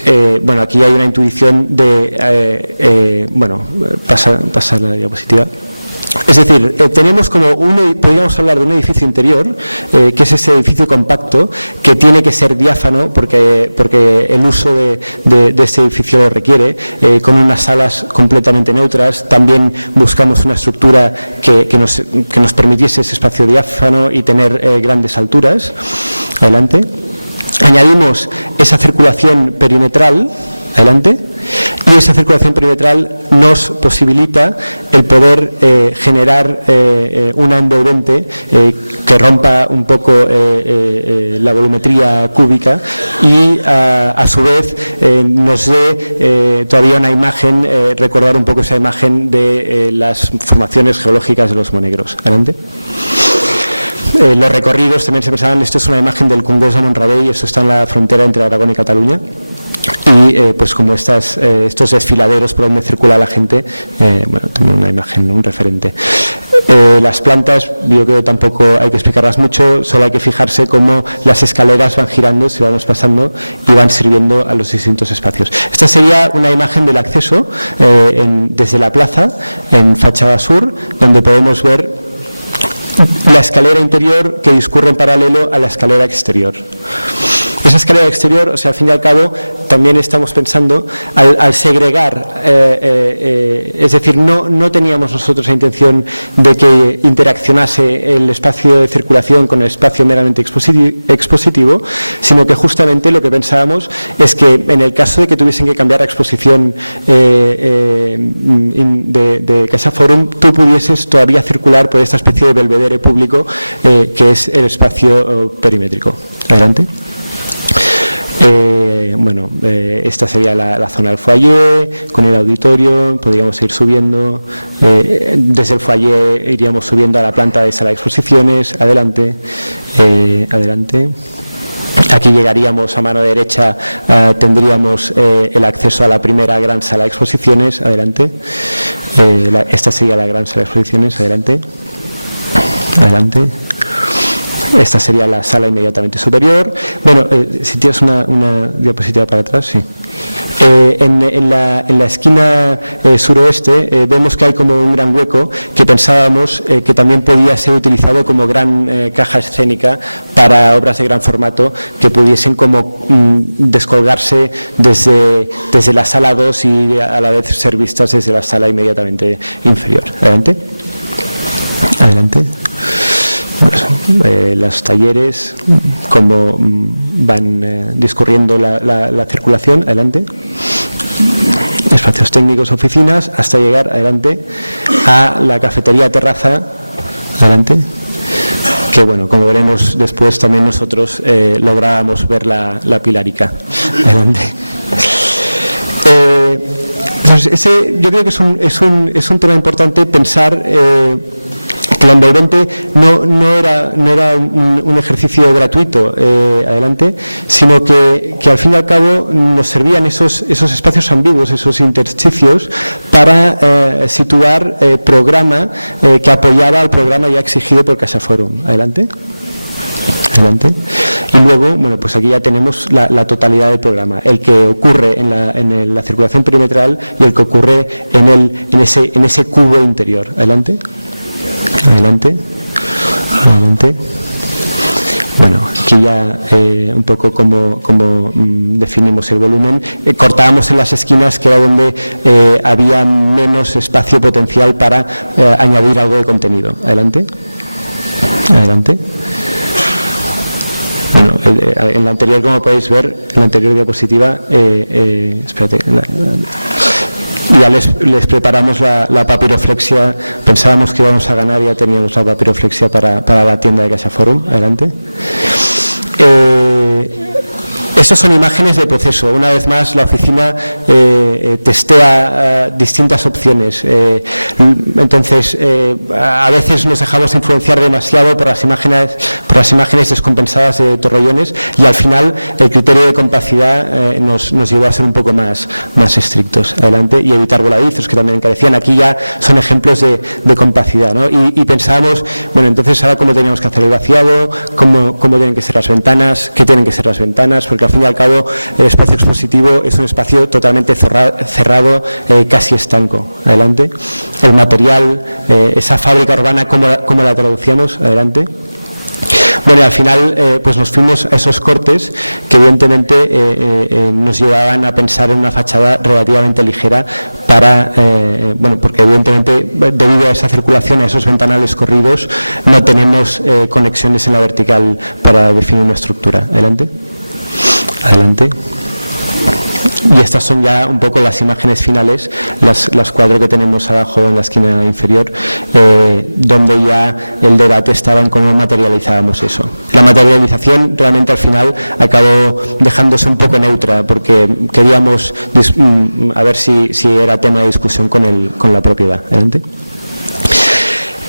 aquí hay una intuición de... pasa la diapositiva. Es decir, tenemos como podríamos hablar de un edificio interior, que es ese edificio compacto, que tiene que ser diáfano, porque el uso de este edificio lo requiere, con unas salas completamente neutras. También buscamos una estructura que nos permitiese ese espacio diáfano y tener grandes alturas. Adelante. Añadimos esa circulación perimetral. Adelante. Y esa circulación perimetral nos posibilita el poder generar una envolvente que rompa un poco la volumetría cúbica y a su vez nos dé todavía una imagen, recordar un poco esa imagen de las formaciones geológicas de los monegros. Adelante. Los recorridos también se pensaban, esto es una imagen del Congost de Montrabey, esto está en la frontera entre Aragón y Cataluña. Y pues como estos desfiladeros por donde circula la gente, bueno, tengo una imagen, un referente. Las plantas, yo creo que tampoco hay que explicarlas mucho, solo hay que fijarse cómo las escaleras van girando, si vamos pasando, y van sirviendo a los distintos espacios. Esta sería una imagen del acceso desde la plaza, en fachada sur, donde podemos ver la escalera interior que discurre en paralelo a la escalera exterior. Esa escalera exterior, o sea, al fin y al cabo, también estamos pensando al segregar, es decir, no teníamos nosotros la intención de que interaccionase el espacio de circulación con el espacio meramente expositivo, sino que justamente lo que pensábamos es que en el caso de que tuviesen que cambiar la exposición de Casa Forum, tú pudieses todavía circular por esta especie de belvedere público que es el espacio perimétrico. Adelante. Bueno, esta sería la zona del foyer, con el auditorio, podríamos ir subiendo, desde el foyer iríamos subiendo a la planta de sala de exposiciones, adelante, adelante. Aquí llegaríamos a mano derecha, tendríamos el acceso a la primera gran sala de exposiciones, adelante. Esta sería la gran sala de exposiciones, adelante, adelante. Esta sería la sala inmediatamente superior. Bueno, si tienes una diapositiva para atrás, sí. En la esquina suroeste vemos que hay como un gran hueco que pensábamos que también podía ser utilizado como gran caja escénica para obras de gran formato que pudiesen como descolgarse desde la sala 2 y a la vez ser vistas desde la sala inmediatamente inferior. Adelante. Adelante. Bueno, los talleres, cómo van discurriendo la circulación, adelante. Espacios técnicos, oficinas, hasta llegar, adelante, a la cafetería terraza, adelante. Que bueno, como veremos después también nosotros lográbamos ver la pilarica, adelante. Entonces yo creo que es un tema importante pensar que la envolvente no era un ejercicio gratuito, adelante, sino que al fin y al cabo nos servían esos espacios ambiguos, esos intersticios, para situar programa que apoyaba al programa ya exigido por Casa Forum. Adelante. Adelante. Y luego, bueno, pues aquí ya tenemos la totalidad del programa, el que ocurre en la circulación perimetral y el que ocurre en ese cubo interior. Adelante. Adelante. Adelante. Bueno, aquí ya un poco como definimos el volumen. Cortábamos en las esquinas, que era donde había menos espacio potencial para añadir algo de contenido. Adelante. Adelante. Bueno, en la anterior, como podéis ver, en la anterior diapositiva, espérate, ya les preparamos la papiroflexia. Pensábamos que íbamos a ganar, ya teníamos la papiroflexia para la tienda de Casa Forum. Adelante. Estas son imágenes del proceso. Una vez más, la oficina testea distintas opciones. Entonces, a veces nos dejamos influenciar demasiado por las imágenes descompensadas de Torrellones, y al final el criterio de compacidad nos llevó a ser un poco más estrictos. Adelante. Y evitar voladizos, que también encarecían. Aquí ya son ejemplos de compacidad, ¿no? Y pensábamos, bueno, entonces ahora cómo teníamos que hacer el vaciado, cómo tienen que ser las ventanas, qué tienen que ser las ventanas, porque al fin y al cabo el espacio expositivo es un espacio totalmente cerrado, casi estanco. Adelante. El material, esa fábrica urbana, ¿cómo la traducíamos? Adelante. Bueno, al final pues nos fuimos a esos cortes que evidentemente nos llevaban a pensar en una fachada relativamente ligera para, bueno, porque evidentemente debido a esa circulación, a esos ventanales corridos, no tenemos conexiones en la vertical para definir una estructura. Adelante. Adelante. Y estas son ya un poco las imágenes finales, las 4 que tenemos abajo en la esquina inferior, donde ya el debate estaba en cómo materializábamos eso. La materialización realmente al final acabó dejándose un poco neutra, porque queríamos a ver si era tema de discusión con la propiedad. Adelante.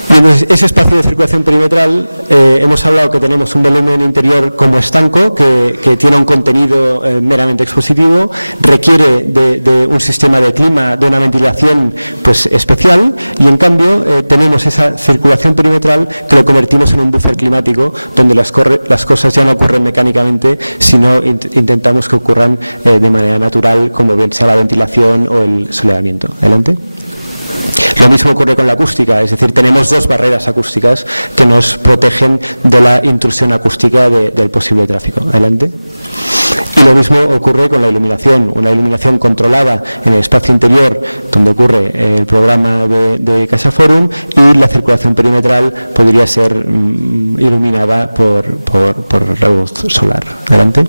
Y entonces, ese espacio de circulación perimetral, hemos hablado que tenemos un volumen interior como estanco, que tiene un contenido meramente expositivo, requiere de un sistema de clima, de una ventilación pues especial, y en cambio tenemos esa circulación perimetral que lo convertimos en un buffer climático, donde las cosas ya no ocurren mecánicamente, sino intentamos que ocurran de manera natural, como bien sea la ventilación o el soleamiento. Adelante. Lo mismo ocurre con la acústica, es decir, tenemos 2 barreras acústicas que nos protegen de la intrusión acústica del posible tráfico. Adelante. Y lo mismo ocurre con la iluminación, una iluminación controlada en el espacio interior donde ocurre el programa de CaixaForum, y la circulación perimetral podría ser iluminada por luz solar. Adelante.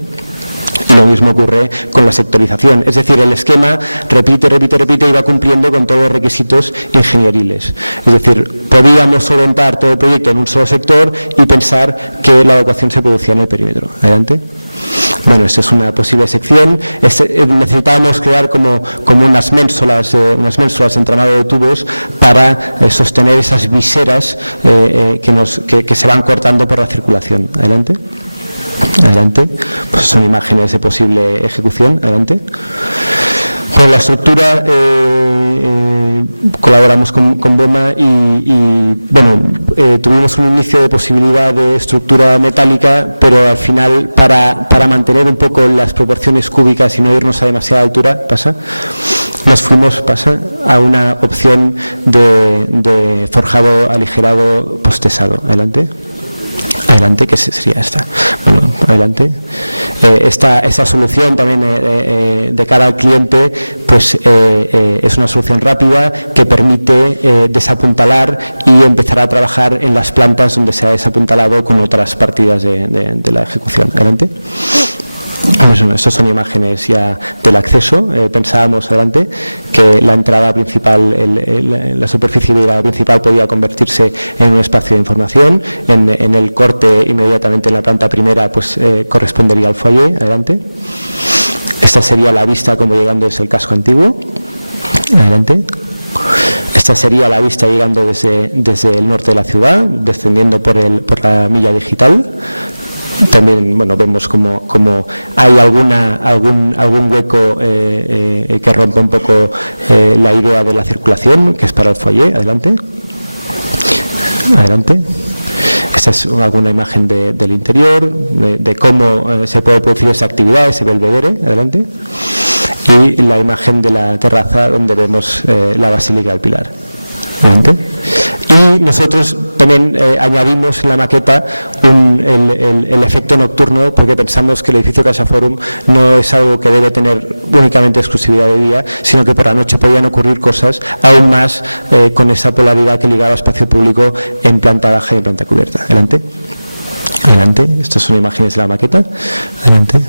Y lo mismo ocurre con la sectorización, es decir, el esquema repite y va cumpliendo con todos los requisitos ingenieriles. Es decir, podíamos solventar todo el proyecto en un solo sector y pensar que la evacuación se producía en el perímetro. Adelante. Bueno, esta es una posible sección. Necesitábamos crear como unas ménsulas de entramado de tubos para sostener esas viseras que se van cortando por la circulación. Adelante. Adelante. Pues son imágenes de posible ejecución. Adelante. Pues la estructura, colaboramos con BOMA y bueno, tuvimos un inicio de posibilidad de estructura metálica, pero al final para mantener un poco las proporciones cúbicas y no irnos a demasiada altura, nos fuimos a una opción de forjado aligerado postesado. Adelante. Adelante, que sería esta. Bueno, adelante. Esta solución también de cara al cliente, pues es una solución rápida que permite desapuntalar y empezar a trabajar en las plantas donde se ha desapuntalado con otras partidas de la ejecución. Adelante. Estas son imágenes ya del acceso. Pensábamos adelante que la entrada principal, la superficie vidriada principal podía convertirse en un espacio de información. En el corte inmediatamente en la planta primera pues correspondería al foyer. Adelante. Esta sería la vista como llegando desde el casco antiguo. Adelante. Esta sería la vista llegando desde el norte de la ciudad, descendiendo por la milla digital. También bueno, vemos como hay algún hueco que rompe un poco la idea de la circulación, que es para el foyer. Adelante. Adelante. Esta es alguna imagen del interior, de cómo se puede producir esa actividad, ese belvedere. Adelante. Y la imagen de la terraza donde vemos la Basílica del Pilar. Adelante. Y nosotros también añadimos en la maqueta el efecto nocturno, porque pensamos que el edificio CaixaForum no es algo que debe tener únicamente exclusividad de día, sino que por la noche podían ocurrir cosas aún más con esa polaridad que ligaba espacio público en planta baja y en planta cubierta. Adelante. Adelante. Estas son imágenes de la maqueta. Adelante.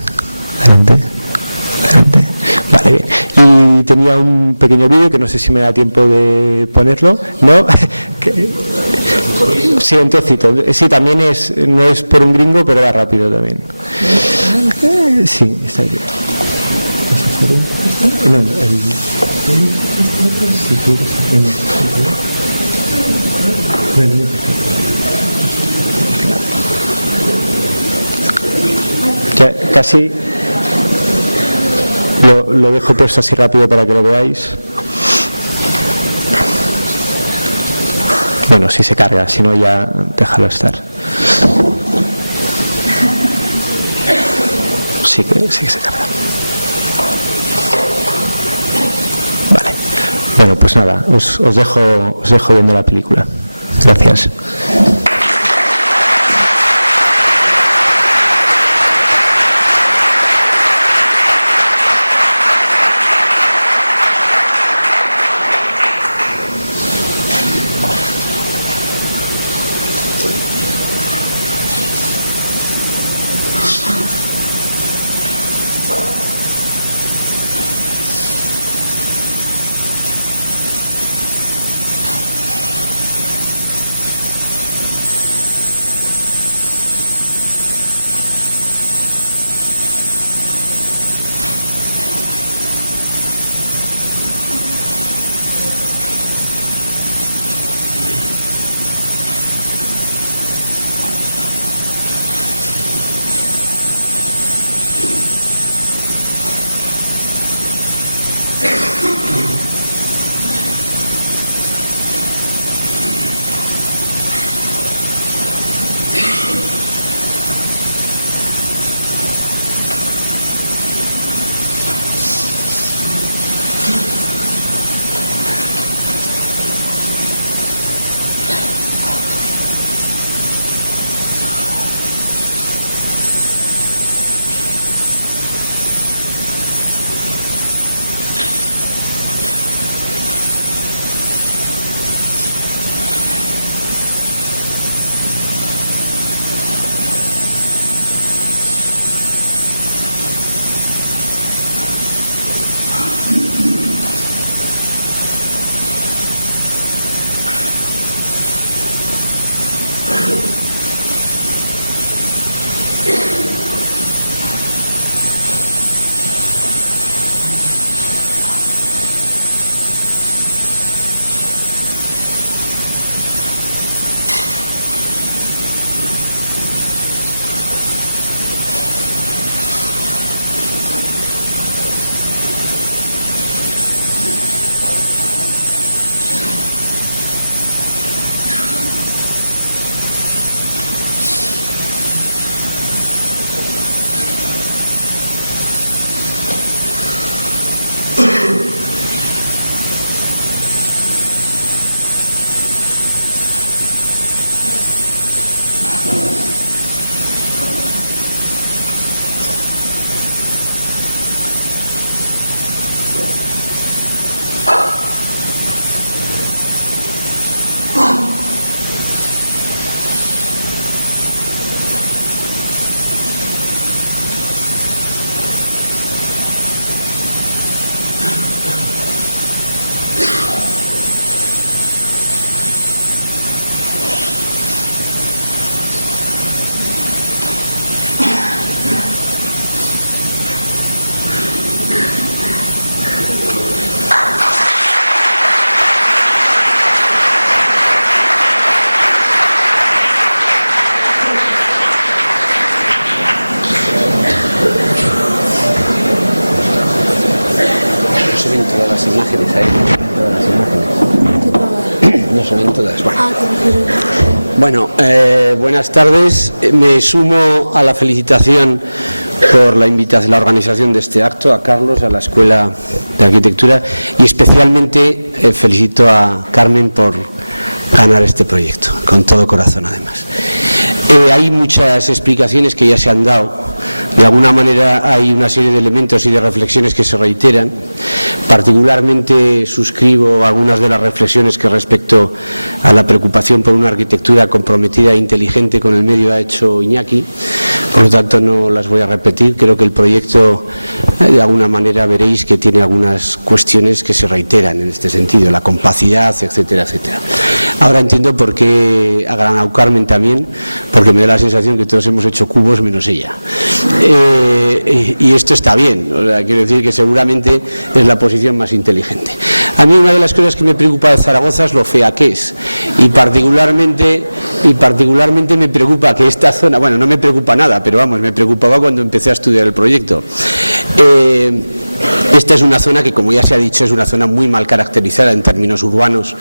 Adelante. Adelante. Vale, bien. Y tenía un pequeño vídeo que no sé si me da tiempo de ponerlo. ¿No? Sí, un trocito. Sí, también no es por un gringo, pero va rápido también. Sí, está bien. No, ya, casi lo dejo puesto así rápido para que lo veáis. Bueno, si se carga, si no ya déjalo estar. sí que se carga. Vale. Bueno, pues nada, os dejo viendo la película. Gracias. No se ven todas. Bueno, buenas tardes. Me sumo a la felicitación por la organización de este acto, a Carlos, a la Escuela de Arquitectura, y especialmente felicito a Carmen por ganar este proyecto, con todo corazón además. Hay muchas explicaciones que ya se han dado. De alguna manera hay una serie de elementos y de reflexiones que se reiteran. Particularmente suscribo algunas de las reflexiones que respecto a la preocupación por una arquitectura comprometida e inteligente con el medio ha hecho Iñaki. Por lo tanto no las voy a repetir. Creo que el proyecto de alguna manera veréis que tiene algunas cuestiones que se reiteran en este sentido, la compacidad, etcétera, etcétera. Ahora entiendo por qué ha ganado Carmen también, porque me da la sensación que todos hemos hecho cubos menos ella. Y esto está bien, o sea, quiero decir que seguramente es la posición más inteligente. A mí una de las cosas que me preocupa de Zaragoza es lo fea que es, y particularmente me preocupa que esta zona, bueno, no me preocupa nada, pero vamos, me preocupaba cuando empecé a estudiar el proyecto. Esta es una zona que, como ya se ha dicho, es una zona muy mal caracterizada en términos urbanos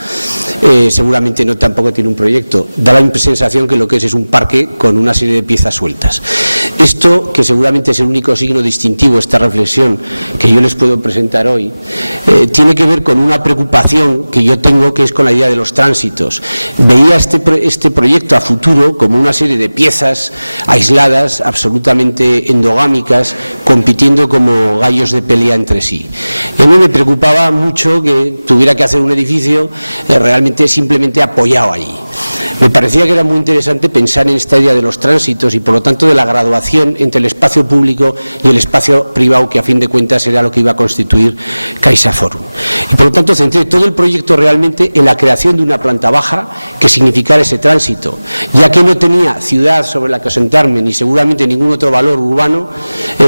seguramente no tampoco tiene un proyecto. Da la sensación que lo que es un parque con una serie de piezas sueltas. Esto, que seguramente es el único signo distintivo, esta reflexión que yo les puedo presentar hoy, tiene que ver con una preocupación que yo tengo, que es con la idea de los tránsitos. Veía este proyecto a futuro como una serie de piezas aisladas, absolutamente endogámicas, compitiendo como gallos de pelea entre sí. Y a mí me preocupaba mucho que tuviera que hacer un edificio realmente simplemente apoyado ahí. Me parecía que era muy interesante pensar en esta idea de los tránsitos y por lo tanto de la graduación entre el espacio público y el espacio privado, que a fin de cuentas era lo que iba a constituir CaixaForum. Y por lo tanto centré todo el proyecto realmente en la creación de una planta baja que significara ese tránsito, ya que no tenía ciudad sobre la que asentarme ni seguramente ningún otro valor urbano,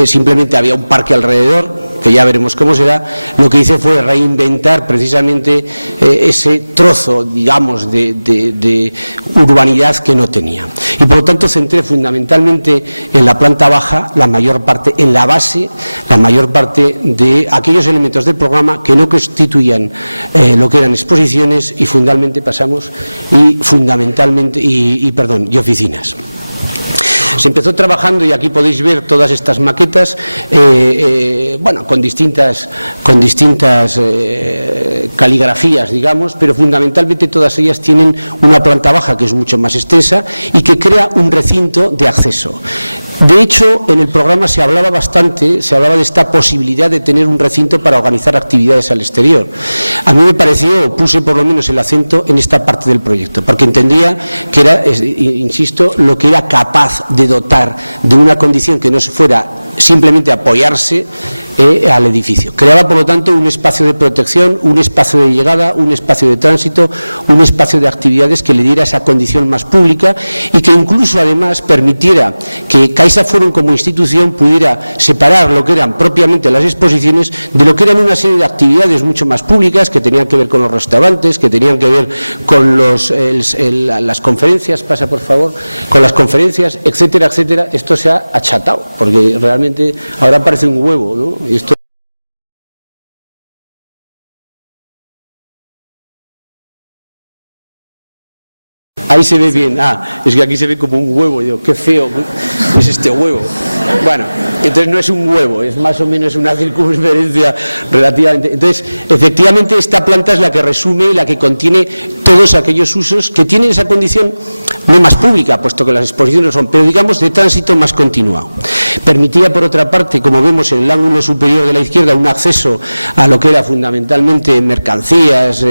simplemente había un parque alrededor, que ya veremos cómo será. Lo que hice fue reinventar precisamente ese trozo, digamos, de urbanidad que no tenía. Y por lo tanto centré fundamentalmente en la planta baja, la mayor parte, en la base, la mayor parte de aquellos elementos del programa que no constituían lo que eran exposiciones y fundamentalmente y oficinas. Se empezó trabajando, y aquí podéis ver todas estas maquetas, bueno, con distintas caligrafías, digamos, pero fundamentalmente todas ellas tienen una planta baja que es mucho más extensa y que crea un recinto de acceso. De hecho, en el programa se hablaba bastante, se hablaba de esta posibilidad de tener un recinto para organizar actividades al exterior. A mí me pareció, puse por lo menos el acento en esta parte del proyecto, porque entendía que era, insisto, lo que era capaz de dotar de una condición que no fuera simplemente apoyarse al edificio. Creaba, por lo tanto, un espacio de protección, un espacio de llegada, un espacio de tránsito, un espacio de actividades que le diera esa condición más pública y que incluso, además, permitiera que CaixaForum como institución pudiera separar lo que eran propiamente las exposiciones de lo que eran una serie de actividades mucho más públicas que tenían que ver con los restaurantes, que tenían que ver con las conferencias, pasa por favor, con las conferencias, etcétera, etcétera. Esto se ha achatado, porque realmente ahora parece un huevo, ¿no? Esto ahí se ve bien. Es que aquí se ve como un huevo. Digo, qué feo es este huevo. Bueno, entonces no es un huevo, es más o menos una circunferencia relativamente. Entonces, efectivamente, esta planta es la que resume y la que contiene todos aquellos usos que tienen esa condición no más pública, puesto que las exposiciones no son, pero digamos de tránsito más continuado. Permitía, por otra parte, como vemos en el ángulo superior de la izquierda, un acceso a lo que era fundamentalmente mercancías,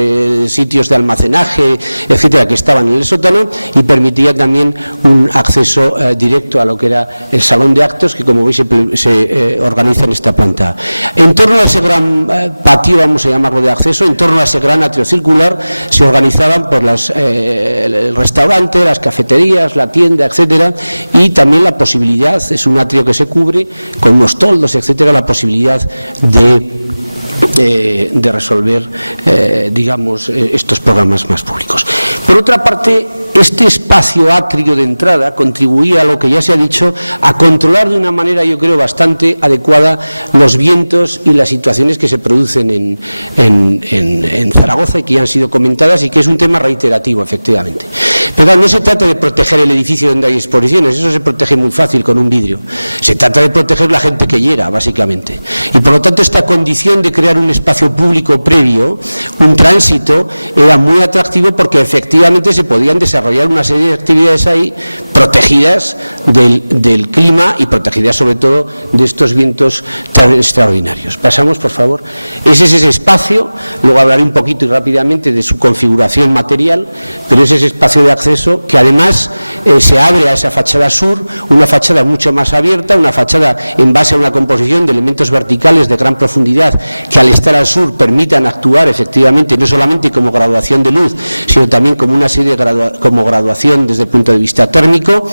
sitios de almacenaje, etcétera, que estaban en el sótano, y permitía también un acceso directo a lo que era el salón de actos, que como veis se organiza en esta planta. En torno a ese gran patio, vamos a llamarlo de acceso, en torno a ese gran atrio circular, se organizaban por el restaurante, las cafeterías, la tienda, etcétera, y también la posibilidad, es un atrio que se cubre con unos toldos, etcétera, la posibilidad de resolver, digamos, estos programas más públicos. Por otra parte, este espacio atrio de entrada contribuía a lo que ya se ha dicho, a controlar de una manera, yo creo, bastante adecuada los vientos y las situaciones que se producen en Zaragoza y que ya han sido comentadas y que es un tema reiterativo, efectivamente. Pero no se trata de proteger el edificio donde hay exposiciones, eso se protege muy fácil con un vidrio. Se trata de proteger la gente que llega, básicamente. Y por lo tanto, esta condición de crear un espacio público previo, un tránsito, era muy atractivo porque efectivamente se podían desarrollar una serie de actividades ahí protegidas del clima y protegidas sobre todo de estos vientos tan extraordinarios. Pasamos, por favor. Ese es ese espacio, luego hablaré un poquito y rápidamente de su configuración material, pero es ese espacio de acceso que además se abre a esa fachada sur, una fachada mucho más abierta, una fachada en base a una composición de elementos verticales de gran profundidad que al estar al sur permitan actuar efectivamente no solamente como graduación de luz, sino también como una serie como graduación desde el punto de vista térmico.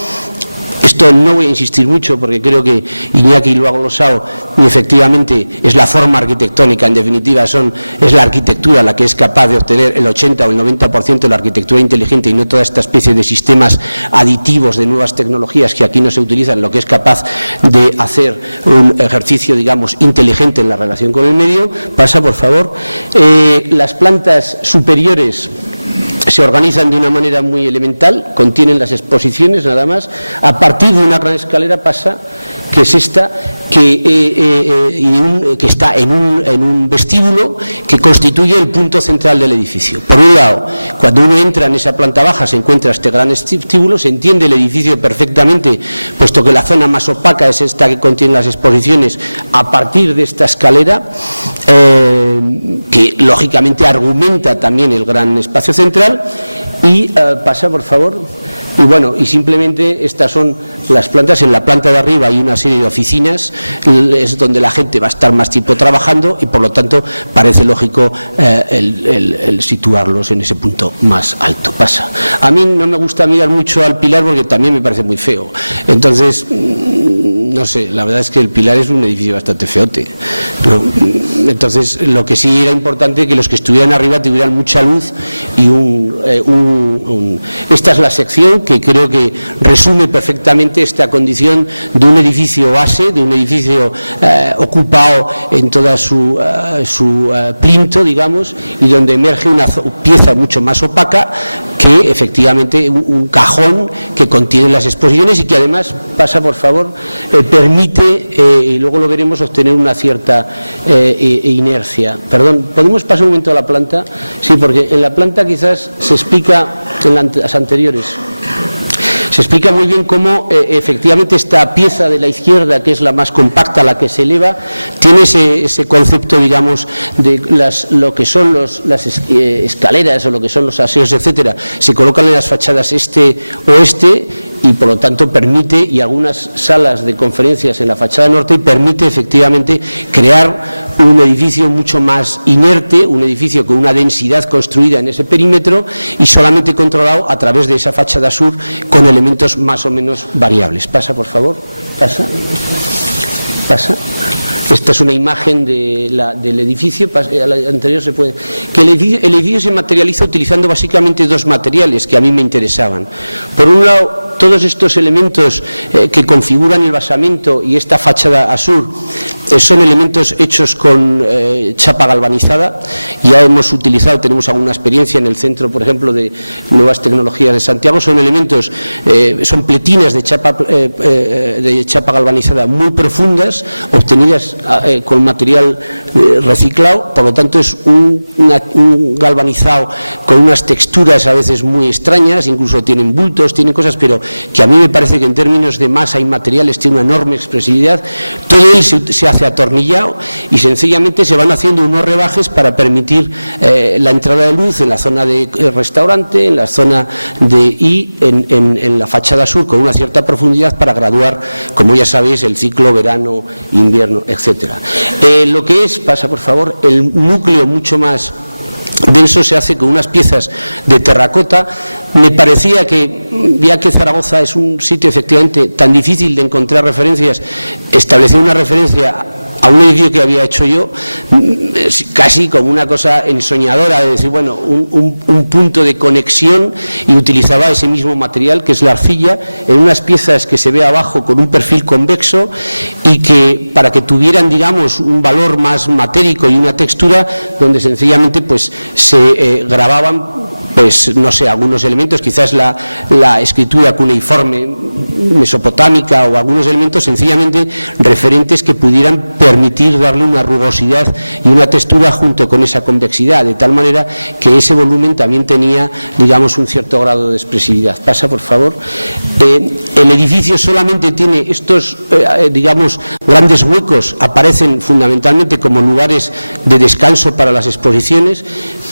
Esto no voy a insistir mucho porque creo que Iñaki lo ha glosado y efectivamente es la forma arquitectónica, en definitiva es la arquitectura la que es capaz de obtener el 80 o el 90% de la arquitectura inteligente y no toda esta especie de sistemas aditivos de nuevas tecnologías que aquí no se utilizan, lo que es capaz de hacer un ejercicio, digamos, inteligente en la relación con el medio. Pasa, por favor. Las plantas superiores se organizan de una manera muy elemental, contienen las exposiciones nada más. A partir de una gran escalera pasa, que es esta, que está en un vestíbulo que constituye el punto central del edificio. Por un lado, cuando uno entra en esa planta baja se encuentra este gran vestíbulo, se entiende el edificio perfectamente, puesto que la zona más opaca es esta que contiene las exposiciones, a partir de esta escalera, que lógicamente argumenta también el gran espacio central. Y pasa, por favor. Y bueno, y simplemente estas son las plantas. En la planta de arriba hay una serie de oficinas, es donde la gente va a estar más tiempo trabajando y por lo tanto parece lógico el situarlos en ese punto más alto. Pasa. A mí no me gusta mirar mucho al pilar porque también me parece muy feo. Entonces, no sé, la verdad es que el pilar es un edificio bastante feote, ¿no? Entonces, lo que sí era importante es que los que estuvieran arriba tuvieran mucha luz y esta es la sección que creo que resume perfectamente esta condición de un edificio base, de un edificio ocupado en toda su plinto, digamos, y donde emerge una pieza mucho más opaca que efectivamente un cajón que contiene las exposiciones y que además, pasa por favor, permite, y luego lo veremos, obtener una cierta inercia. Perdón, ¿podemos pasar un momento a la planta? Sí, porque en la planta quizás se explica, en las anteriores, se explica muy bien cómo efectivamente esta pieza de la izquierda, que es la más compacta, la que se eleva, tiene ese concepto, digamos, de lo que son las escaleras o lo que son los aseos, etcétera, se colocan en las fachadas este-oeste y por lo tanto permite, y algunas salas de conferencias en la fachada norte, y permite efectivamente crear un edificio mucho más inerte, un edificio con una densidad construida en ese perímetro y solamente controlado a través de esa fachada sur con elementos más o menos variables. Pasa, por favor, pasa. Esta es una imagen del edificio, a la anterior se puede. Que el edificio se materializa utilizando básicamente dos materiales que a mí me interesaban. Por un lado, todos estos elementos que configuran el basamento y esta fachada a sur son elementos hechos con chapa galvanizada. Ya hemos utilizado, tenemos alguna experiencia en el Centro, por ejemplo, de Nuevas Tecnologías de Santiago. Son elementos, son pletinas de chapa galvanizada muy profundas, obtenidas con material reciclado. Por lo tanto, es un galvanizado con unas texturas a veces muy extrañas, incluso tienen bultos, tienen cosas, pero que a mí me parece que en términos de masa y materiales tiene una enorme expresividad. Todo él se hace atornillado y sencillamente se van haciendo unos rebajes para permitir la entrada de luz en la zona de restaurante, en la zona en la fachada sur con una cierta profundidad para graduar, como ya sabéis, el ciclo verano, invierno, etcétera. Lo que es, pasa por favor, el núcleo mucho más denso se hace con unas piezas de terracota. Me parecía que, ya que Zaragoza es un sitio efectivamente tan difícil de encontrar referencias, establecer una referencia a un edificio que había hecho yo, casi como una cosa ensoñadora, de decir, bueno, un punto de conexión, y utilizaba ese mismo material que es la arcilla en unas piezas que se ve abajo con un perfil convexo y que para que tuvieran, digamos, un valor más matérico y una textura donde sencillamente pues se grababan, pues no sé, algunos elementos, quizás la escritura cuneiforme mesopotámica o algunos elementos sencillamente referentes que pudieran permitir darle una rugosidad y una textura junto con esa convexidad, de tal manera que ese volumen también tenía, digamos, un cierto grado de expresividad. Pasa, por favor. El edificio solamente tiene estos, digamos, grandes huecos, aparecen fundamentalmente como lugares de descanso para las exposiciones,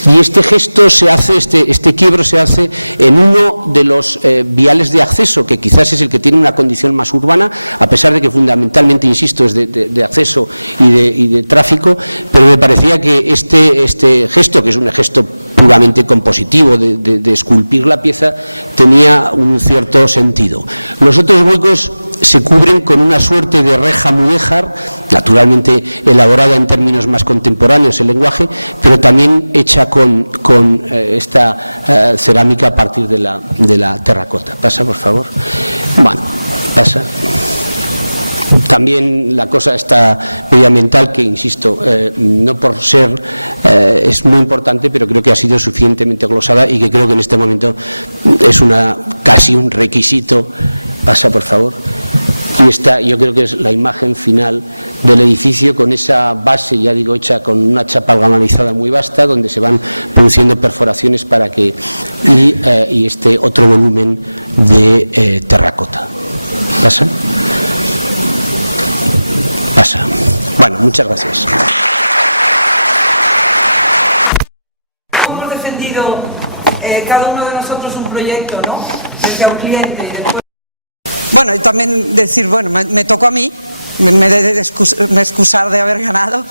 y este gesto se hace, este quiebro se hace en uno de los viales de acceso, que quizás es el que tiene una condición más urbana, a pesar de que fundamentalmente, insisto, es de acceso y de tráfico, pero me parecía que este gesto, que es un gesto puramente compositivo de esculpir la pieza, tenía un cierto sentido. Los otros huecos se cubren con una suerte de reja mudéjar, naturalmente elaborada en términos más contemporáneos el lenguaje, pero también hecha con esta cerámica a partir de la terracota. Pasa, por favor. Bueno, pasa. también la cosa está medioambiental, que insisto, no por ser es muy importante, pero creo que ha sido suficientemente glosada y que creo que en este momento es casi un requisito. Pasa, por favor. Y esta, yo creo que es la imagen final del edificio, con esa base, ya digo, hecha con una chapa galvanizada muy vasta, donde se van produciendo perforaciones para que y este otro volumen de terracota. ¿Pasa? Pasa. Bueno, muchas gracias. Hemos defendido cada uno de nosotros un proyecto, ¿no? Desde a un cliente y después... Bueno, y también decir, bueno, me tocó a mí, me he de excusar de haber ganado.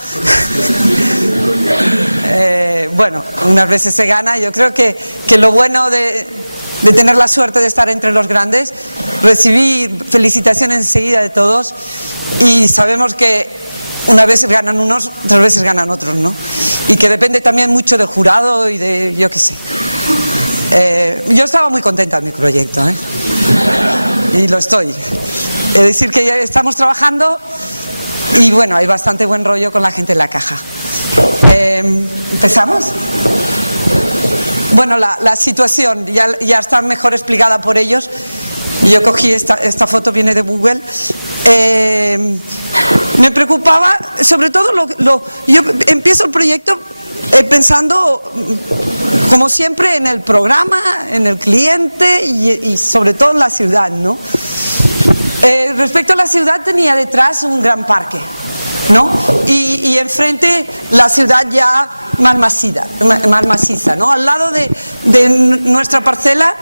Bueno, unas veces se gana. Yo creo que lo bueno de tener la suerte de estar entre los grandes, recibí felicitaciones enseguida de todos, y sabemos que unas veces ganan unos, otras veces ganan otros, ¿no? Y que depende también mucho del jurado y de, yo qué sé. Yo estaba muy contenta de mi proyecto, y lo estoy. Es decir, que ya estamos trabajando y bueno, hay bastante buen rollo con la gente en la caja. ¿Empezamos? Bueno, la situación ya está mejor explicada por ellos. Yo cogí esta foto, viene de Google. Me preocupaba, sobre todo, yo empiezo el proyecto pensando, como siempre, en el programa, en el cliente y sobre todo en la ciudad, ¿no? Respecto a la ciudad, tenía detrás un gran parque, ¿no? Y enfrente la ciudad ya más maciza, ¿no? Al lado de nuestra parcela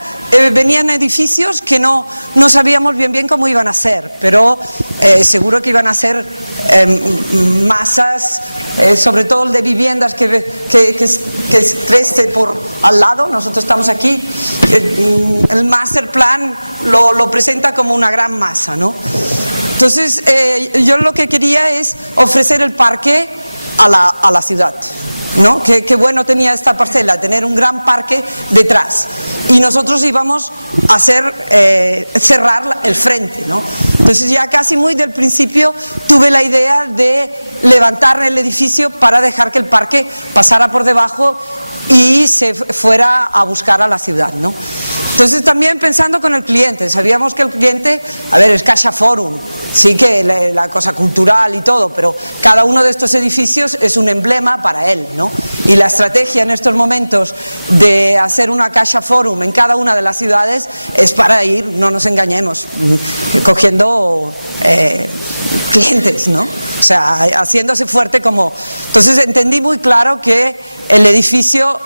venían edificios que no sabíamos bien cómo iban a ser, pero seguro que iban a ser masas, sobre todo el de viviendas que crece por al lado. Nosotros estamos aquí, el master plan lo presenta como una gran masa, ¿no? Entonces yo lo que quería es ofrecer el parque a la ciudad, ¿no? Qué bueno tenía esta parcela, tener un gran parque detrás, y nosotros íbamos a cerrar el frente, ¿no? Entonces ya casi muy del principio tuve la idea de levantar el edificio para dejar que el parque pasara por debajo y se fuera a buscar a la ciudad, ¿no? Entonces también pensando con el cliente, sabíamos que el cliente, es CaixaForum, sí que la cosa cultural y todo, pero cada uno de estos edificios es un emblema para él, ¿no? Y la estrategia en estos momentos de hacer una CaixaForum en cada una de las ciudades es para ir, no nos engañemos, cogiendo clientes, ¿no? O sea, haciéndose fuerte como... Entonces entendí muy claro que el edificio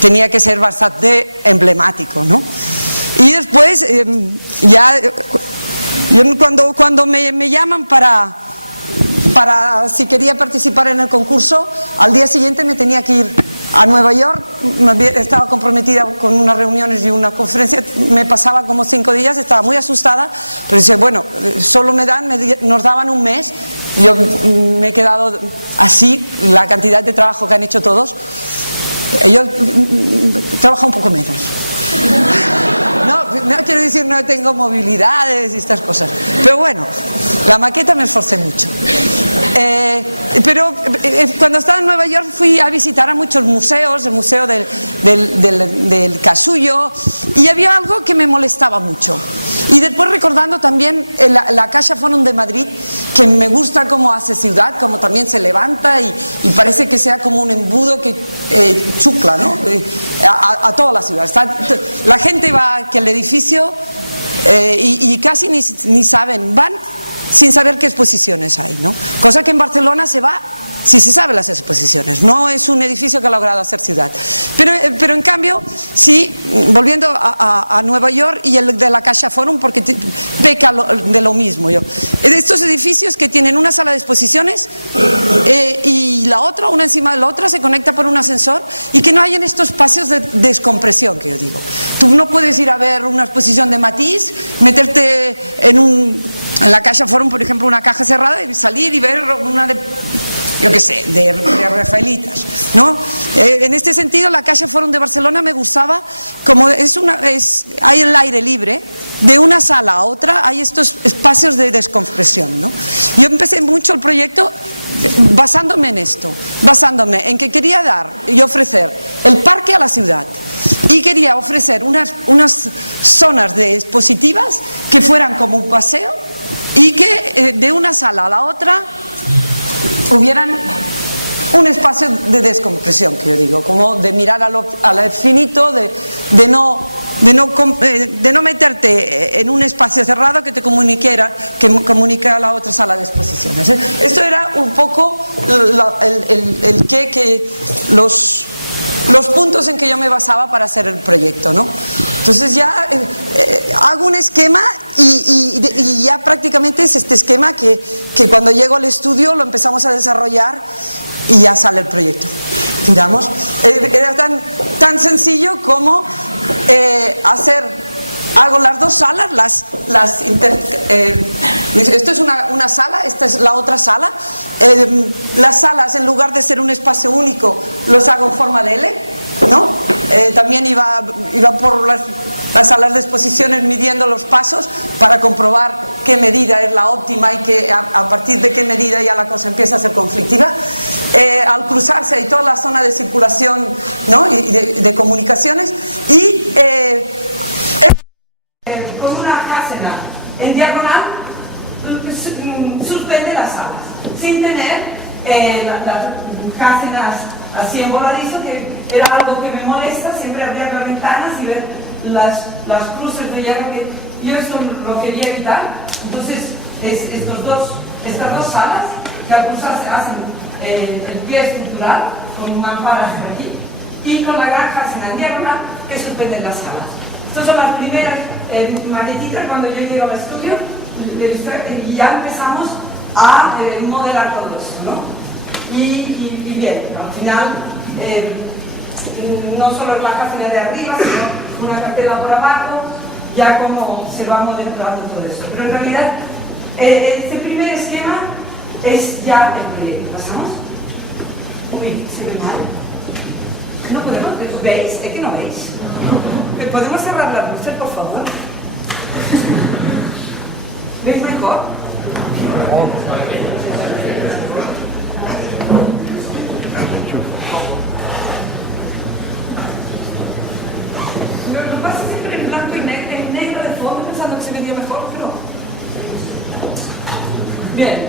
tenía que ser bastante emblemático, ¿no? Y después, cuando me llaman para si quería participar en el concurso, al día siguiente me tenía que ir a Nueva York. Estaba comprometida con unas reuniones y una conferencia, me pasaba como 5 días, estaba muy asustada, pero dice, bueno, solo nos daban un mes. Yo me he quedado así, la cantidad de trabajo que han hecho todos. Yo he trabajado un poco menos. No quiero decir, no tengo movilidades y estas cosas, pero bueno, la maqueta me esforcé mucho. Pero cuando estaba en Nueva York fui a visitar a muchos museos, el museo del Casullo, y había algo que me molestaba mucho. Y después recordando también la CaixaForum de Madrid, que me gusta cómo hace ciudad, cómo también se levanta y parece que sea como un embudo que chucla, ¿no? A toda la ciudad. La gente va que el edificio y casi ni saben, van sin saber qué exposiciones hay, ¿no? Cosa que en Barcelona se va, sí se sabe las exposiciones, no es un edificio que ha logrado hacer ciudad. Pero en cambio, sí, volviendo a Nueva York y el de la CaixaForum, porque peca de lo mismo yo. De estos edificios que tienen una sala de exposiciones y la otra, una encima de la otra, se conecta por un ascensor, y que no hay en estos espacios de descompresión que yo digo. Tú no puedes ir a ver una exposición de Matisse, meterte en la CaixaForum, por ejemplo, una caja cerrada, y salir y ver una de... yo qué sé, de Rafaelitas, ¿no? En este sentido, la CaixaForum de Barcelona me gustaba, como hay el aire libre, de una sala a otra hay estos espacios de descompresión, ¿no? Yo empecé mucho el proyecto basándome en esto, basándome en que quería dar y ofrecer el parque a la ciudad y quería ofrecer unas zonas expositivas que fueran como un paseo y que de una sala a la otra hubieran un espacio de descompresión, que yo digo, como de mirar al infinito, de no meterte en un espacio cerrado que te comunica a la otra sala de exposiciones. Esto era un poco los puntos en que yo me basaba para hacer el proyecto, ¿no? Entonces ya hago un esquema y ya prácticamente es este esquema que cuando llego al estudio lo empezamos a desarrollar y ya sale el proyecto. Tiramos. Era tan sencillo como hago las dos salas, esto es una sala, esta es la otra sala. Las salas, en lugar de ser un espacio único, los hago en forma de L, ¿no? También iba por las salas de exposiciones midiendo los pasos para comprobar qué medida es la óptima y que a partir de qué medida ya la cosa empieza a ser conflictiva. Al cruzarse hay toda la zona de circulación, ¿no? y de comunicaciones y con una casena en diagonal suspende las salas sin tener las cásenas así en voladizo, que era algo que me molesta. Siempre abrir las ventanas y ver las cruces de hierro, que yo esto lo quería evitar. Entonces estas dos salas que al cruzarse hacen el pie estructural con mamparas por aquí y con la gran casena en diagonal que suspenden las salas. Estas son las primeras maquetitas cuando yo llego al estudio y ya empezamos a modelar todo eso, ¿no? Y bien, al final no solo es la casena de arriba, sino una cartela por abajo, ya como se va modelando todo eso. Pero en realidad este primer esquema es ya el proyecto. ¿Pasamos? Uy, se ve mal. No podemos, ¿veis? ¿Es que no veis? ¿Podemos cerrar las luces, por favor? ¿Veis mejor? Lo paso siempre en blanco y negro de fondo, pensando que se veía mejor, pero... Bien.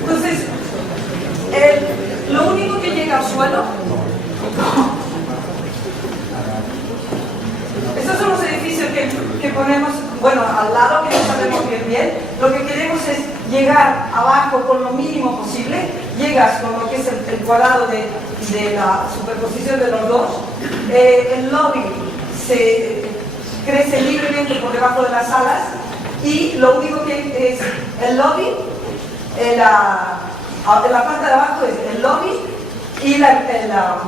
Entonces, lo único que llega al suelo... Estos son los edificios que ponemos, bueno, al lado, que no sabemos bien. Lo que queremos es llegar abajo con lo mínimo posible. Llegas con lo que es el cuadrado de la superposición de los dos. El lobby se crece libremente por debajo de las salas y lo único que es el lobby, la parte de abajo es el lobby y la tienda,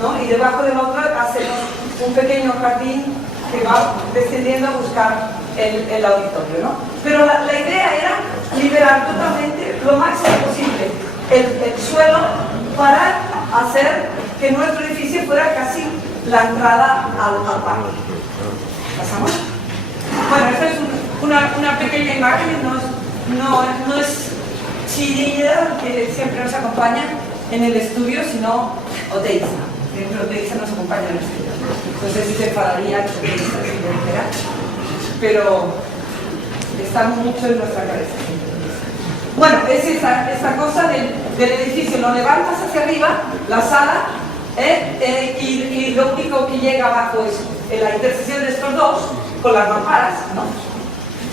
¿no? Y debajo del otro hacemos un pequeño jardín que va descendiendo a buscar el auditorio, ¿no? Pero la idea era liberar totalmente, lo máximo posible, el suelo para hacer que nuestro edificio fuera casi la entrada al parque. ¿Pasamos? Bueno, esta es una pequeña imagen, no es Chirida, que siempre nos acompaña en el estudio, sino Oteiza. Siempre Oteiza nos acompaña en el estudio. No sé si se enfadaría, pero está mucho en nuestra cabeza. Bueno, es esta cosa del edificio, lo levantas hacia arriba, la sala, y lo único que llega abajo es la intersección de estos dos con las mamparas, ¿no?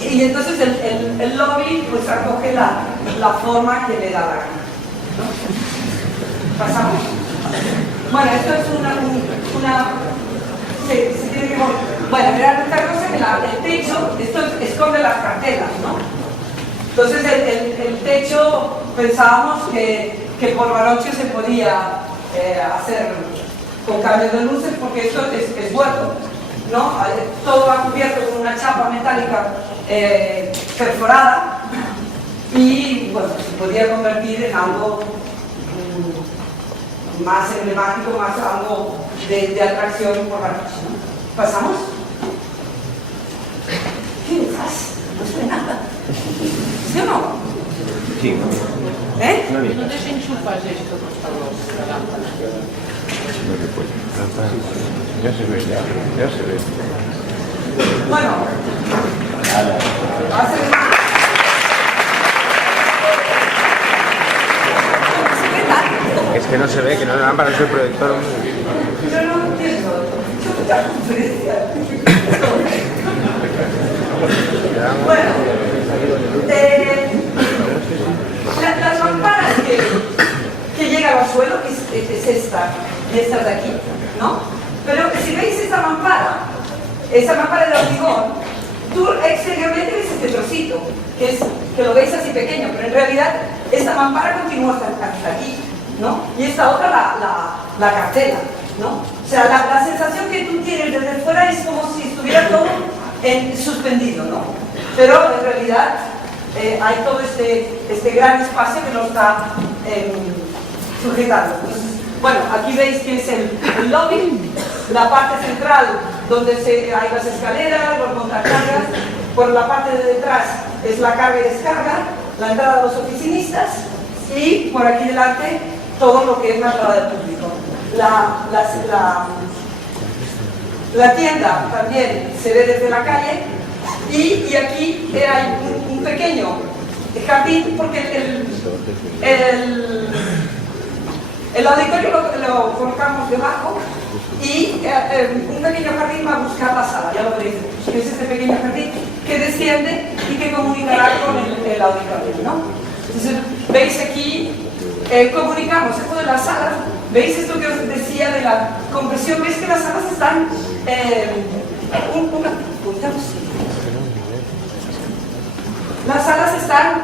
Y entonces el lobby pues acoge la forma que le da la gana, ¿no? ¿Pasamos? Bueno, esto es se tiene que volver. Bueno, era otra cosa que el techo, esto esconde las cartelas, ¿no? Entonces el techo pensábamos que por la noche se podía hacer con cambios de luces, porque esto es hueco, ¿no? Todo va cubierto con una chapa metálica perforada y bueno, se podía convertir en algo más emblemático, más algo de atracción por la noche, ¿no? ¿Pasamos? ¿Sí o no? ¿Eh? Ya se ve, ya se ve. Bueno, Es que no se ve, que no le dan para el proyector. yo no entiendo. Bueno, las mamparas que llegan al suelo es esta y esta de aquí, ¿no? Pero si veis esa mampara de hormigón, tú exteriormente ves este trocito, que lo veis así pequeño, pero en realidad esta mampara continúa hasta aquí, ¿no? Y esta otra la cartela, ¿no? O sea, la sensación que tú tienes desde fuera es como si estuviera todo suspendido, ¿no? Pero en realidad hay todo este gran espacio que lo está sujetando. Entonces, bueno, aquí veis que es el lobby, la parte central donde hay las escaleras, los montacargas, por la parte de detrás es la carga y descarga, la entrada de los oficinistas y por aquí delante todo lo que es la entrada del público. La tienda también se ve desde la calle y aquí hay un pequeño jardín porque el auditorio lo colocamos debajo y un pequeño jardín va a buscar la sala, ya lo veréis, que es este pequeño jardín que desciende y que comunicará con el auditorio, ¿no? Entonces, veis aquí, comunicamos esto de las salas, veis esto que os decía de la compresión, veis que las salas están, las salas están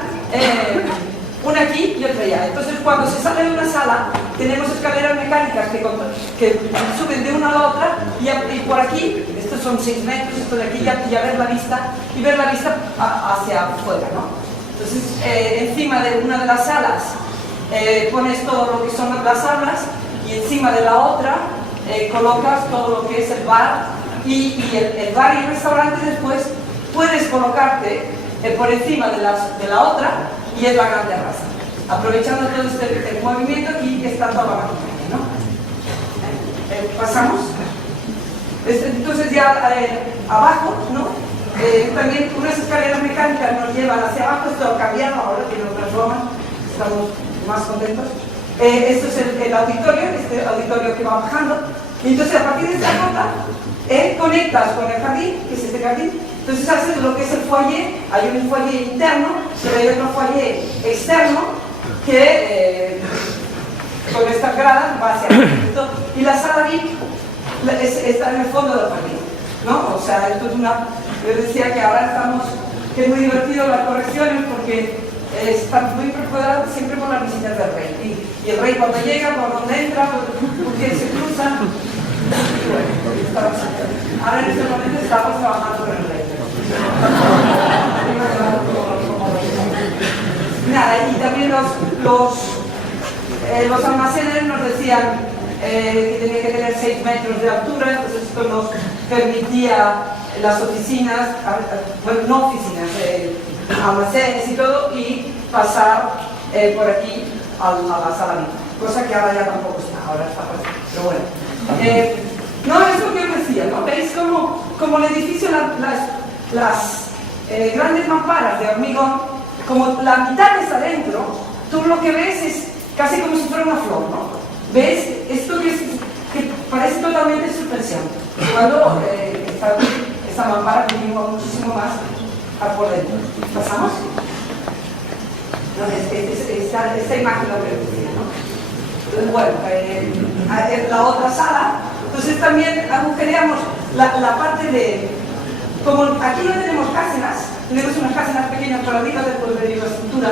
una aquí y otra allá. Entonces, cuando se sale de una sala, tenemos escaleras mecánicas que suben de una a la otra y por aquí, estos son 6 metros, esto de aquí ya ves la vista y ves la vista hacia afuera, ¿no? Entonces, encima de una de las salas pones todo lo que son las aulas y encima de la otra colocas todo lo que es el bar y el bar y el restaurante después puedes colocarte por encima de la otra y es la gran terraza, aprovechando todo este movimiento y está toda la maquinaria, ¿no? Pasamos. Entonces ya abajo, ¿no? También unas escaleras mecánicas nos llevan hacia abajo, esto ha cambiado, ahora tiene otra forma, estamos más contentos. Esto es el auditorio, este auditorio que va bajando, y entonces a partir de esta nota conectas con el jardín, que es este jardín, entonces haces lo que es el foyer, hay un foyer interno, pero hay otro foyer externo que con estas gradas va hacia adentro, y la sala VIP está en el fondo del jardín, ¿no? O sea, esto es una... Les decía que ahora estamos, que es muy divertido las correcciones porque están muy preocupados siempre por las visitas del rey. Y el rey cuando llega, por dónde entra, por quién se cruza. Bueno, ahora en este momento estamos trabajando con el rey. Nada, y también los almacenes nos decían que tenía que tener 6 metros de altura, entonces esto nos permitía las oficinas, bueno, no oficinas, almacenes y todo, y pasar por aquí a la sala VIP, cosa que ahora ya tampoco está, ahora está por aquí, pero bueno. No, es lo que os decía, ¿no? Veis como el edificio, las grandes mamparas de hormigón, como la mitad está dentro, tú lo que ves es casi como si fuera una flor, ¿no? ¿Ves? Esto que parece totalmente suspensión. Cuando esta mampara continúa muchísimo más por dentro. ¿Pasamos? No, esta imagen lo que decía, ¿no? Entonces, bueno, en la otra sala, entonces también agujereamos la parte de... Como aquí no tenemos cásenas, tenemos unas cásenas pequeñas por arriba después de la estructura,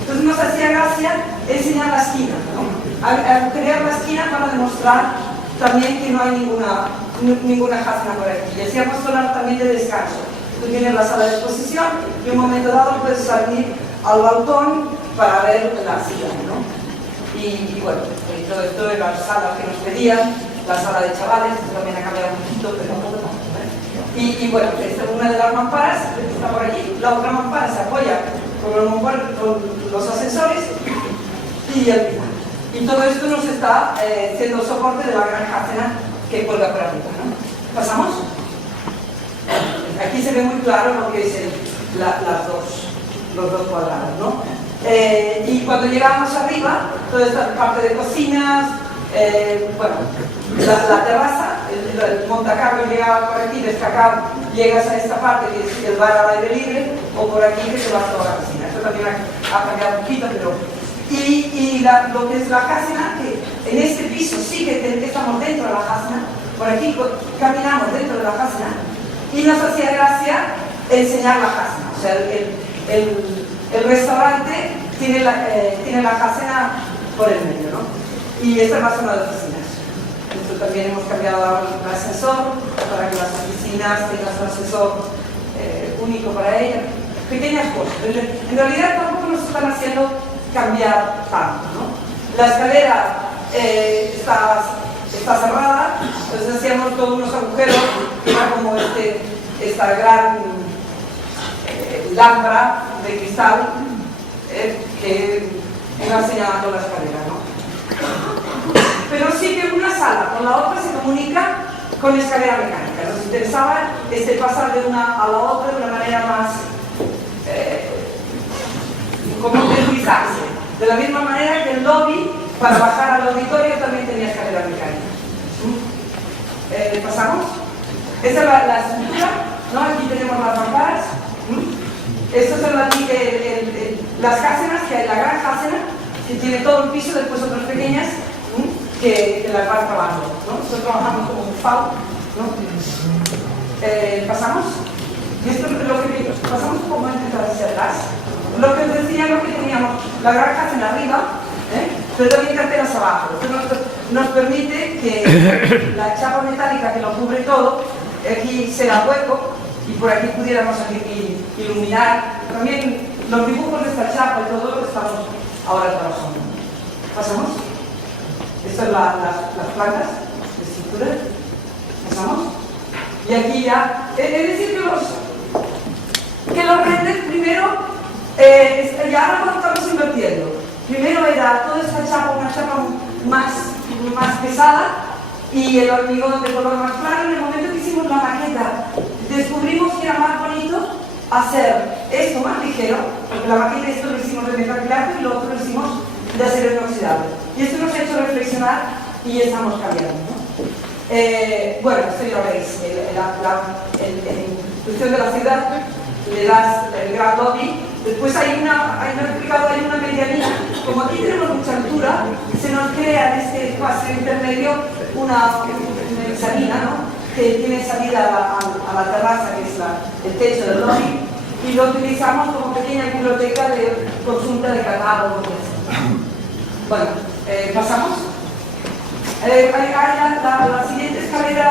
entonces nos hacía gracia enseñar la esquina, ¿no? Agujerear la esquina para demostrar también que no hay ninguna jazna por aquí. Y hacíamos zonas también de descanso. Tú tienes la sala de exposición y en un momento dado puedes salir al balcón para ver la silla, ¿no? Y bueno, todo esto de las salas que nos pedían, la sala de chavales, que también ha cambiado un poquito, pero un poco más. Y bueno, esta es una de las mamparas, está por allí, la otra mampara se apoya con los ascensores y el pilar. Y todo esto nos está siendo soporte de la gran Hasena que cuelga por arriba, ¿no? ¿Pasamos? Aquí se ve muy claro lo que es los dos cuadrados, ¿no? Y cuando llegamos arriba, toda esta parte de cocinas, bueno, la terraza, el montacarlo llega por aquí, destacar, llegas a esta parte que es el bar al aire libre, o por aquí que se va toda la cocina. Esto también ha cambiado un poquito, pero... Y lo que es la Hasena, que en este piso sí que estamos dentro de la Hasena, por aquí caminamos dentro de la Hasena, y nos hacía gracia enseñar la Hasena. O sea, el restaurante tiene la Hasena por el medio, ¿no? Y esta es la zona de oficinas. Esto también hemos cambiado el ascensor para que las oficinas tengan un ascensor único para ellas. Pequeñas cosas. En realidad tampoco nos están haciendo cambiar tanto, ¿no? La escalera está cerrada, entonces hacíamos todos unos agujeros, era como esta gran lámpara de cristal que iba señalando la escalera, ¿no? Pero sí que una sala con la otra se comunica con escalera mecánica. Nos interesaba pasar de una a la otra de una manera más como deslizarse. De la misma manera que el lobby para bajar al auditorio también tenía escalera mecánica. ¿Pasamos? Esta es la estructura, ¿no? Aquí tenemos las mamparas. Estas son las Hasenas, que hay la gran Hasena, que tiene todo el piso, después otras pequeñas que las van trabajando, ¿no? Nosotros trabajamos como un FAU, ¿no? ¿Pasamos? Y esto es lo que pasamos un poco antes de hacerlas. Lo que os decía, lo que teníamos la gran Hasena arriba, pero también carteras abajo. Esto nos permite que la chapa metálica que lo cubre todo, aquí sea hueco y por aquí pudiéramos iluminar. También los dibujos de esta chapa y todo lo estamos ahora trabajando. ¿Pasamos? Estas son las placas de cintura. ¿Pasamos? Y aquí ya, es decir que los renders primero, ya ahora cuando estamos invirtiendo, primero era toda esta chapa, una chapa más pesada y el hormigón de color más claro. En el momento que hicimos la maqueta, descubrimos que era más bonito hacer esto más ligero, porque la maqueta esto lo hicimos de metal claro y lo otro lo hicimos de acero inoxidable. Y esto nos ha hecho reflexionar y estamos cambiando. Bueno, esto ya lo veis, en función de la ciudad le das el gran lobby. Después hay una medianía. Como aquí tenemos mucha altura, se nos crea en este espacio intermedio una mezanina, ¿no? Que tiene salida a la terraza, que es el techo del lobby, y lo utilizamos como pequeña biblioteca de consulta de canal. Bueno, pasamos. La siguiente escalera,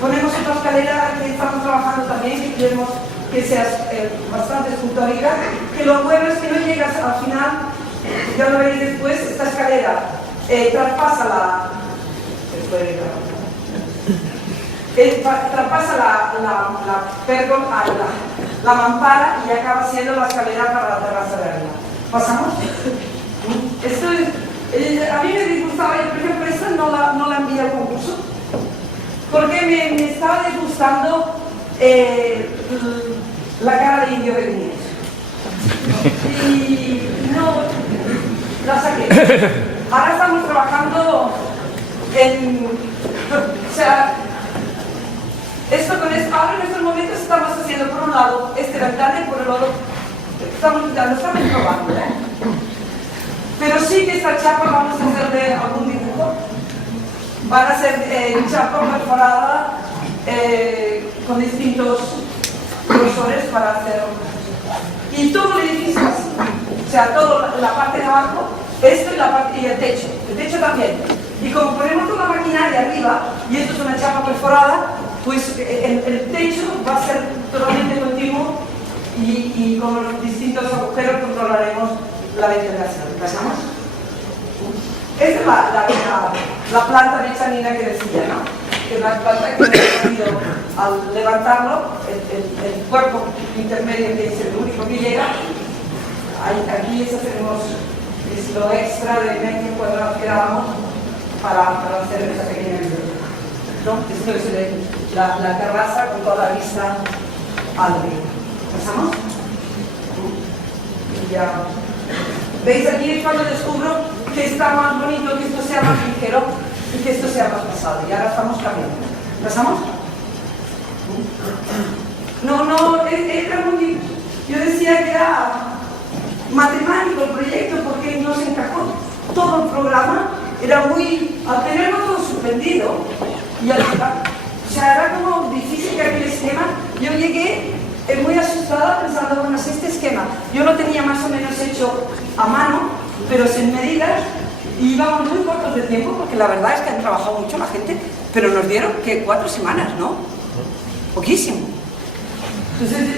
ponemos otra escalera que estamos trabajando también, que queremos que sea bastante escultórica, que lo bueno es que no llegas al final, ya lo veréis después, esta escalera traspasa la mampara y acaba siendo la escalera para la terraza de arriba. ¿Pasamos? Esto a mí me disgustaba, yo por ejemplo esta no la envié al concurso, porque me estaba disgustando la cara de indio que tenía. Y no la saqué. Ahora estamos trabajando o sea, esto con esto, ahora en estos momentos estamos haciendo por un lado ventana y por el otro estamos probando, Pero sí que esta chapa vamos a hacerle algún dibujo. Van a ser chapa perforada con distintos grosores para hacer. Y todo el edificio así. O sea, toda la parte de abajo, esto y el techo también. Y como ponemos toda la maquinaria arriba, y esto es una chapa perforada, pues el techo va a ser totalmente continuo y con los distintos agujeros controlaremos la ventilación. ¿Pasamos? Esta es la planta mezanina que decía, ¿no? Que es la planta que hemos tenido al levantarlo, el cuerpo intermedio que es el único que llega, aquí tenemos lo extra de metro cuadrado que dábamos para hacer esa pequeña biblioteca, ¿no? Esto es la terraza con toda la vista al río. ¿Pasamos? Ya. ¿Veis? Aquí es cuando descubro que está más bonito, que esto sea más ligero y que esto sea más pesado. Y ahora estamos cambiando. ¿Pasamos? No, era muy... Yo decía que era matemático el proyecto porque nos encajó todo el programa, era muy... al tenerlo todo suspendido y al... o sea, era como difícil que aquel esquema... Yo llegué muy asustada pensando, bueno, este esquema yo lo tenía más o menos hecho a mano, pero sin medidas, y íbamos muy cortos de tiempo porque la verdad es que han trabajado mucho la gente, pero nos dieron que 4 semanas, ¿no? Poquísimo. Entonces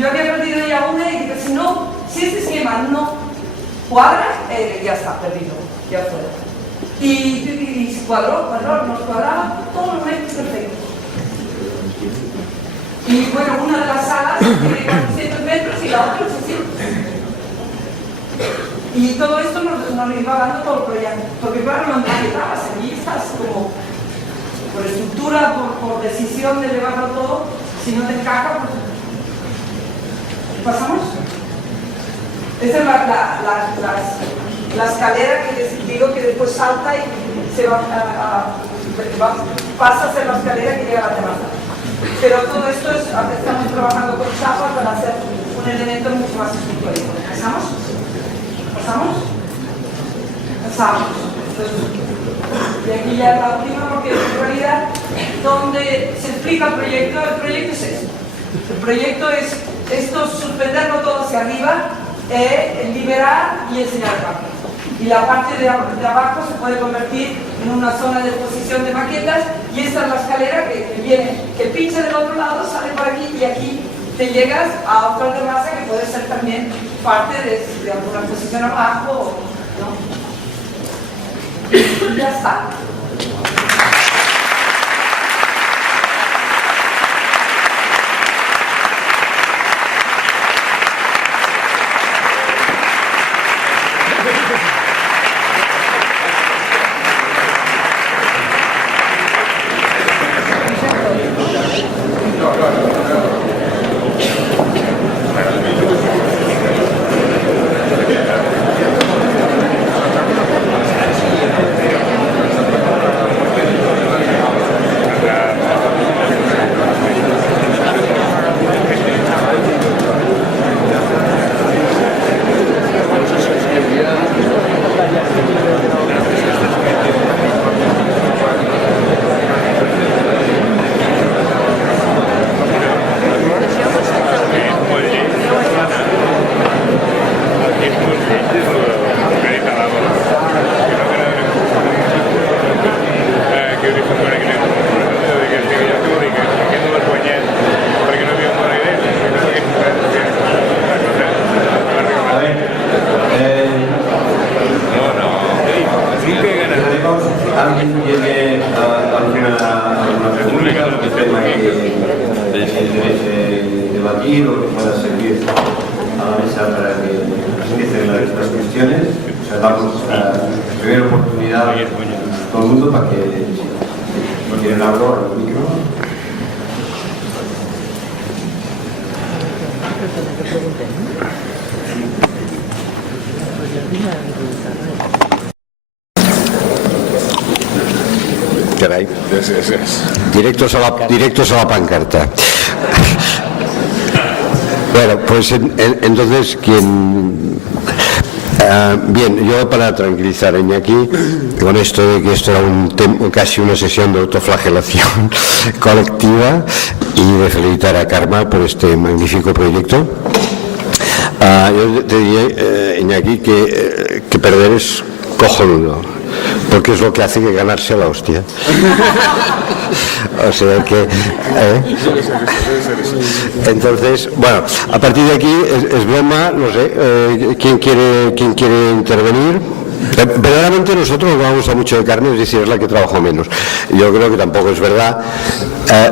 yo había perdido ya una y dije, si este esquema no cuadra, ya está, perdido, ya fuera. Y se cuadró, nos cuadraba todo lo menos perfecto. Y bueno, una de las salas tiene 400 metros y la otra 800. Y todo esto nos iba dando todo el proyecto, porque claro, lo empaquetabas, allí estás como por estructura, por decisión de llevarlo todo, si no te encaja, pues... ¿Pasamos? Esta es la escalera que les digo que después salta y se pasa a ser la escalera que llega a la terraza. Pero todo esto es, estamos trabajando con chapa para hacer un elemento mucho más estructurado. ¿Pasamos? ¿Pasamos? Pasamos. Y aquí ya es la última, porque en realidad donde se explica el proyecto es esto. El proyecto es esto, suspenderlo todo hacia arriba, liberar y enseñar el papel. Y la parte de abajo se puede convertir en una zona de exposición de maquetas, y esta es la escalera que viene, que pincha del otro lado, sale por aquí y aquí te llegas a otra terraza que puede ser también parte de alguna exposición abajo, ¿no? Ya está. Caray. Directos a la pancarta. Bueno, pues entonces, bien, yo para tranquilizar a Iñaki con esto de que esto era casi una sesión de autoflagelación colectiva, y de felicitar a Carme por este magnífico proyecto, yo te diría, Iñaki, que perder es cojonudo, porque es lo que hace que ganarse la hostia. O sea que entonces, bueno, a partir de aquí es broma, no sé, ¿quién quiere intervenir? Verdaderamente nosotros vamos a mucho de carne, es decir, es la que trabajo menos. Yo creo que tampoco es verdad.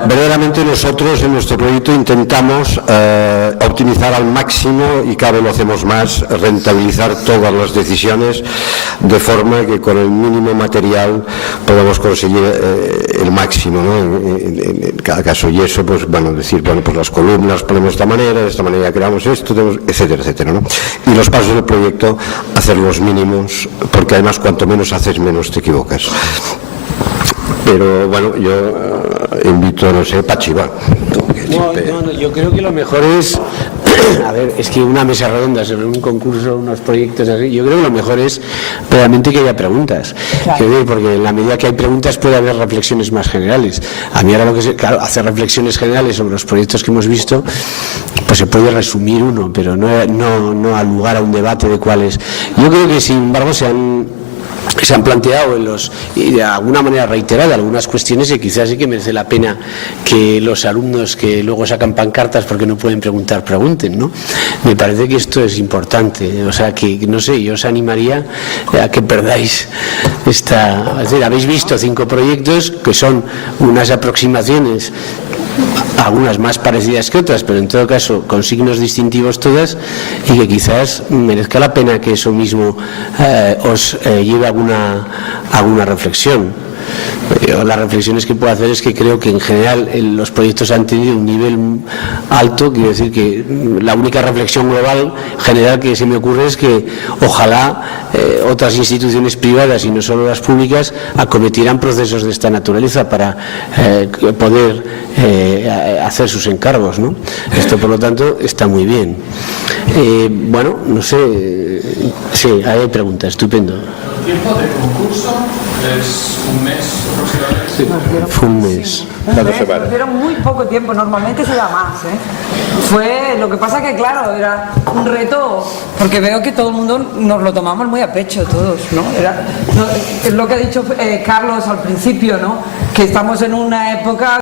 Verdaderamente nosotros en nuestro proyecto intentamos optimizar al máximo, y cada vez lo hacemos más, rentabilizar todas las decisiones de forma que con el mínimo material podamos conseguir el máximo, ¿no? En cada caso. Y eso, pues bueno, decir, bueno, pues las columnas ponemos de esta manera creamos esto, etcétera, etcétera, ¿no? Y los pasos del proyecto, hacer los mínimos, porque además cuanto menos haces, menos te equivocas. Pero bueno, yo invito, no sé, Pachi, va. No, yo creo que lo mejor es, a ver, es que una mesa redonda sobre un concurso, unos proyectos así, yo creo que lo mejor es realmente que haya preguntas. Claro. Porque en la medida que hay preguntas puede haber reflexiones más generales. A mí ahora lo que sé, claro, hacer reflexiones generales sobre los proyectos que hemos visto, pues se puede resumir uno, pero no al lugar a un debate de cuáles. Yo creo que sin embargo se han planteado y de alguna manera reiterada algunas cuestiones que quizás sí que merece la pena que los alumnos que luego sacan pancartas porque no pueden pregunten, ¿no? Me parece que esto es importante, o sea que no sé, yo os animaría a que perdáis es decir, habéis visto 5 proyectos que son unas aproximaciones, algunas más parecidas que otras, pero en todo caso con signos distintivos todas, y que quizás merezca la pena que eso mismo os lleve a alguna reflexión. Las reflexiones que puedo hacer es que creo que en general los proyectos han tenido un nivel alto. Quiero decir que la única reflexión global general que se me ocurre es que ojalá otras instituciones privadas y no solo las públicas acometieran procesos de esta naturaleza para poder hacer sus encargos, ¿no? Esto, por lo tanto, está muy bien. Bueno, no sé, sí, hay preguntas, estupendo. ¿El tiempo de concurso es un mes aproximadamente? Sí, fue un mes. Nos dieron muy poco tiempo, normalmente se da más, ¿eh? Lo que pasa que claro, era un reto, porque veo que todo el mundo nos lo tomamos muy a pecho todos, ¿no? Es lo que ha dicho Carlos al principio, ¿no? Que estamos en una época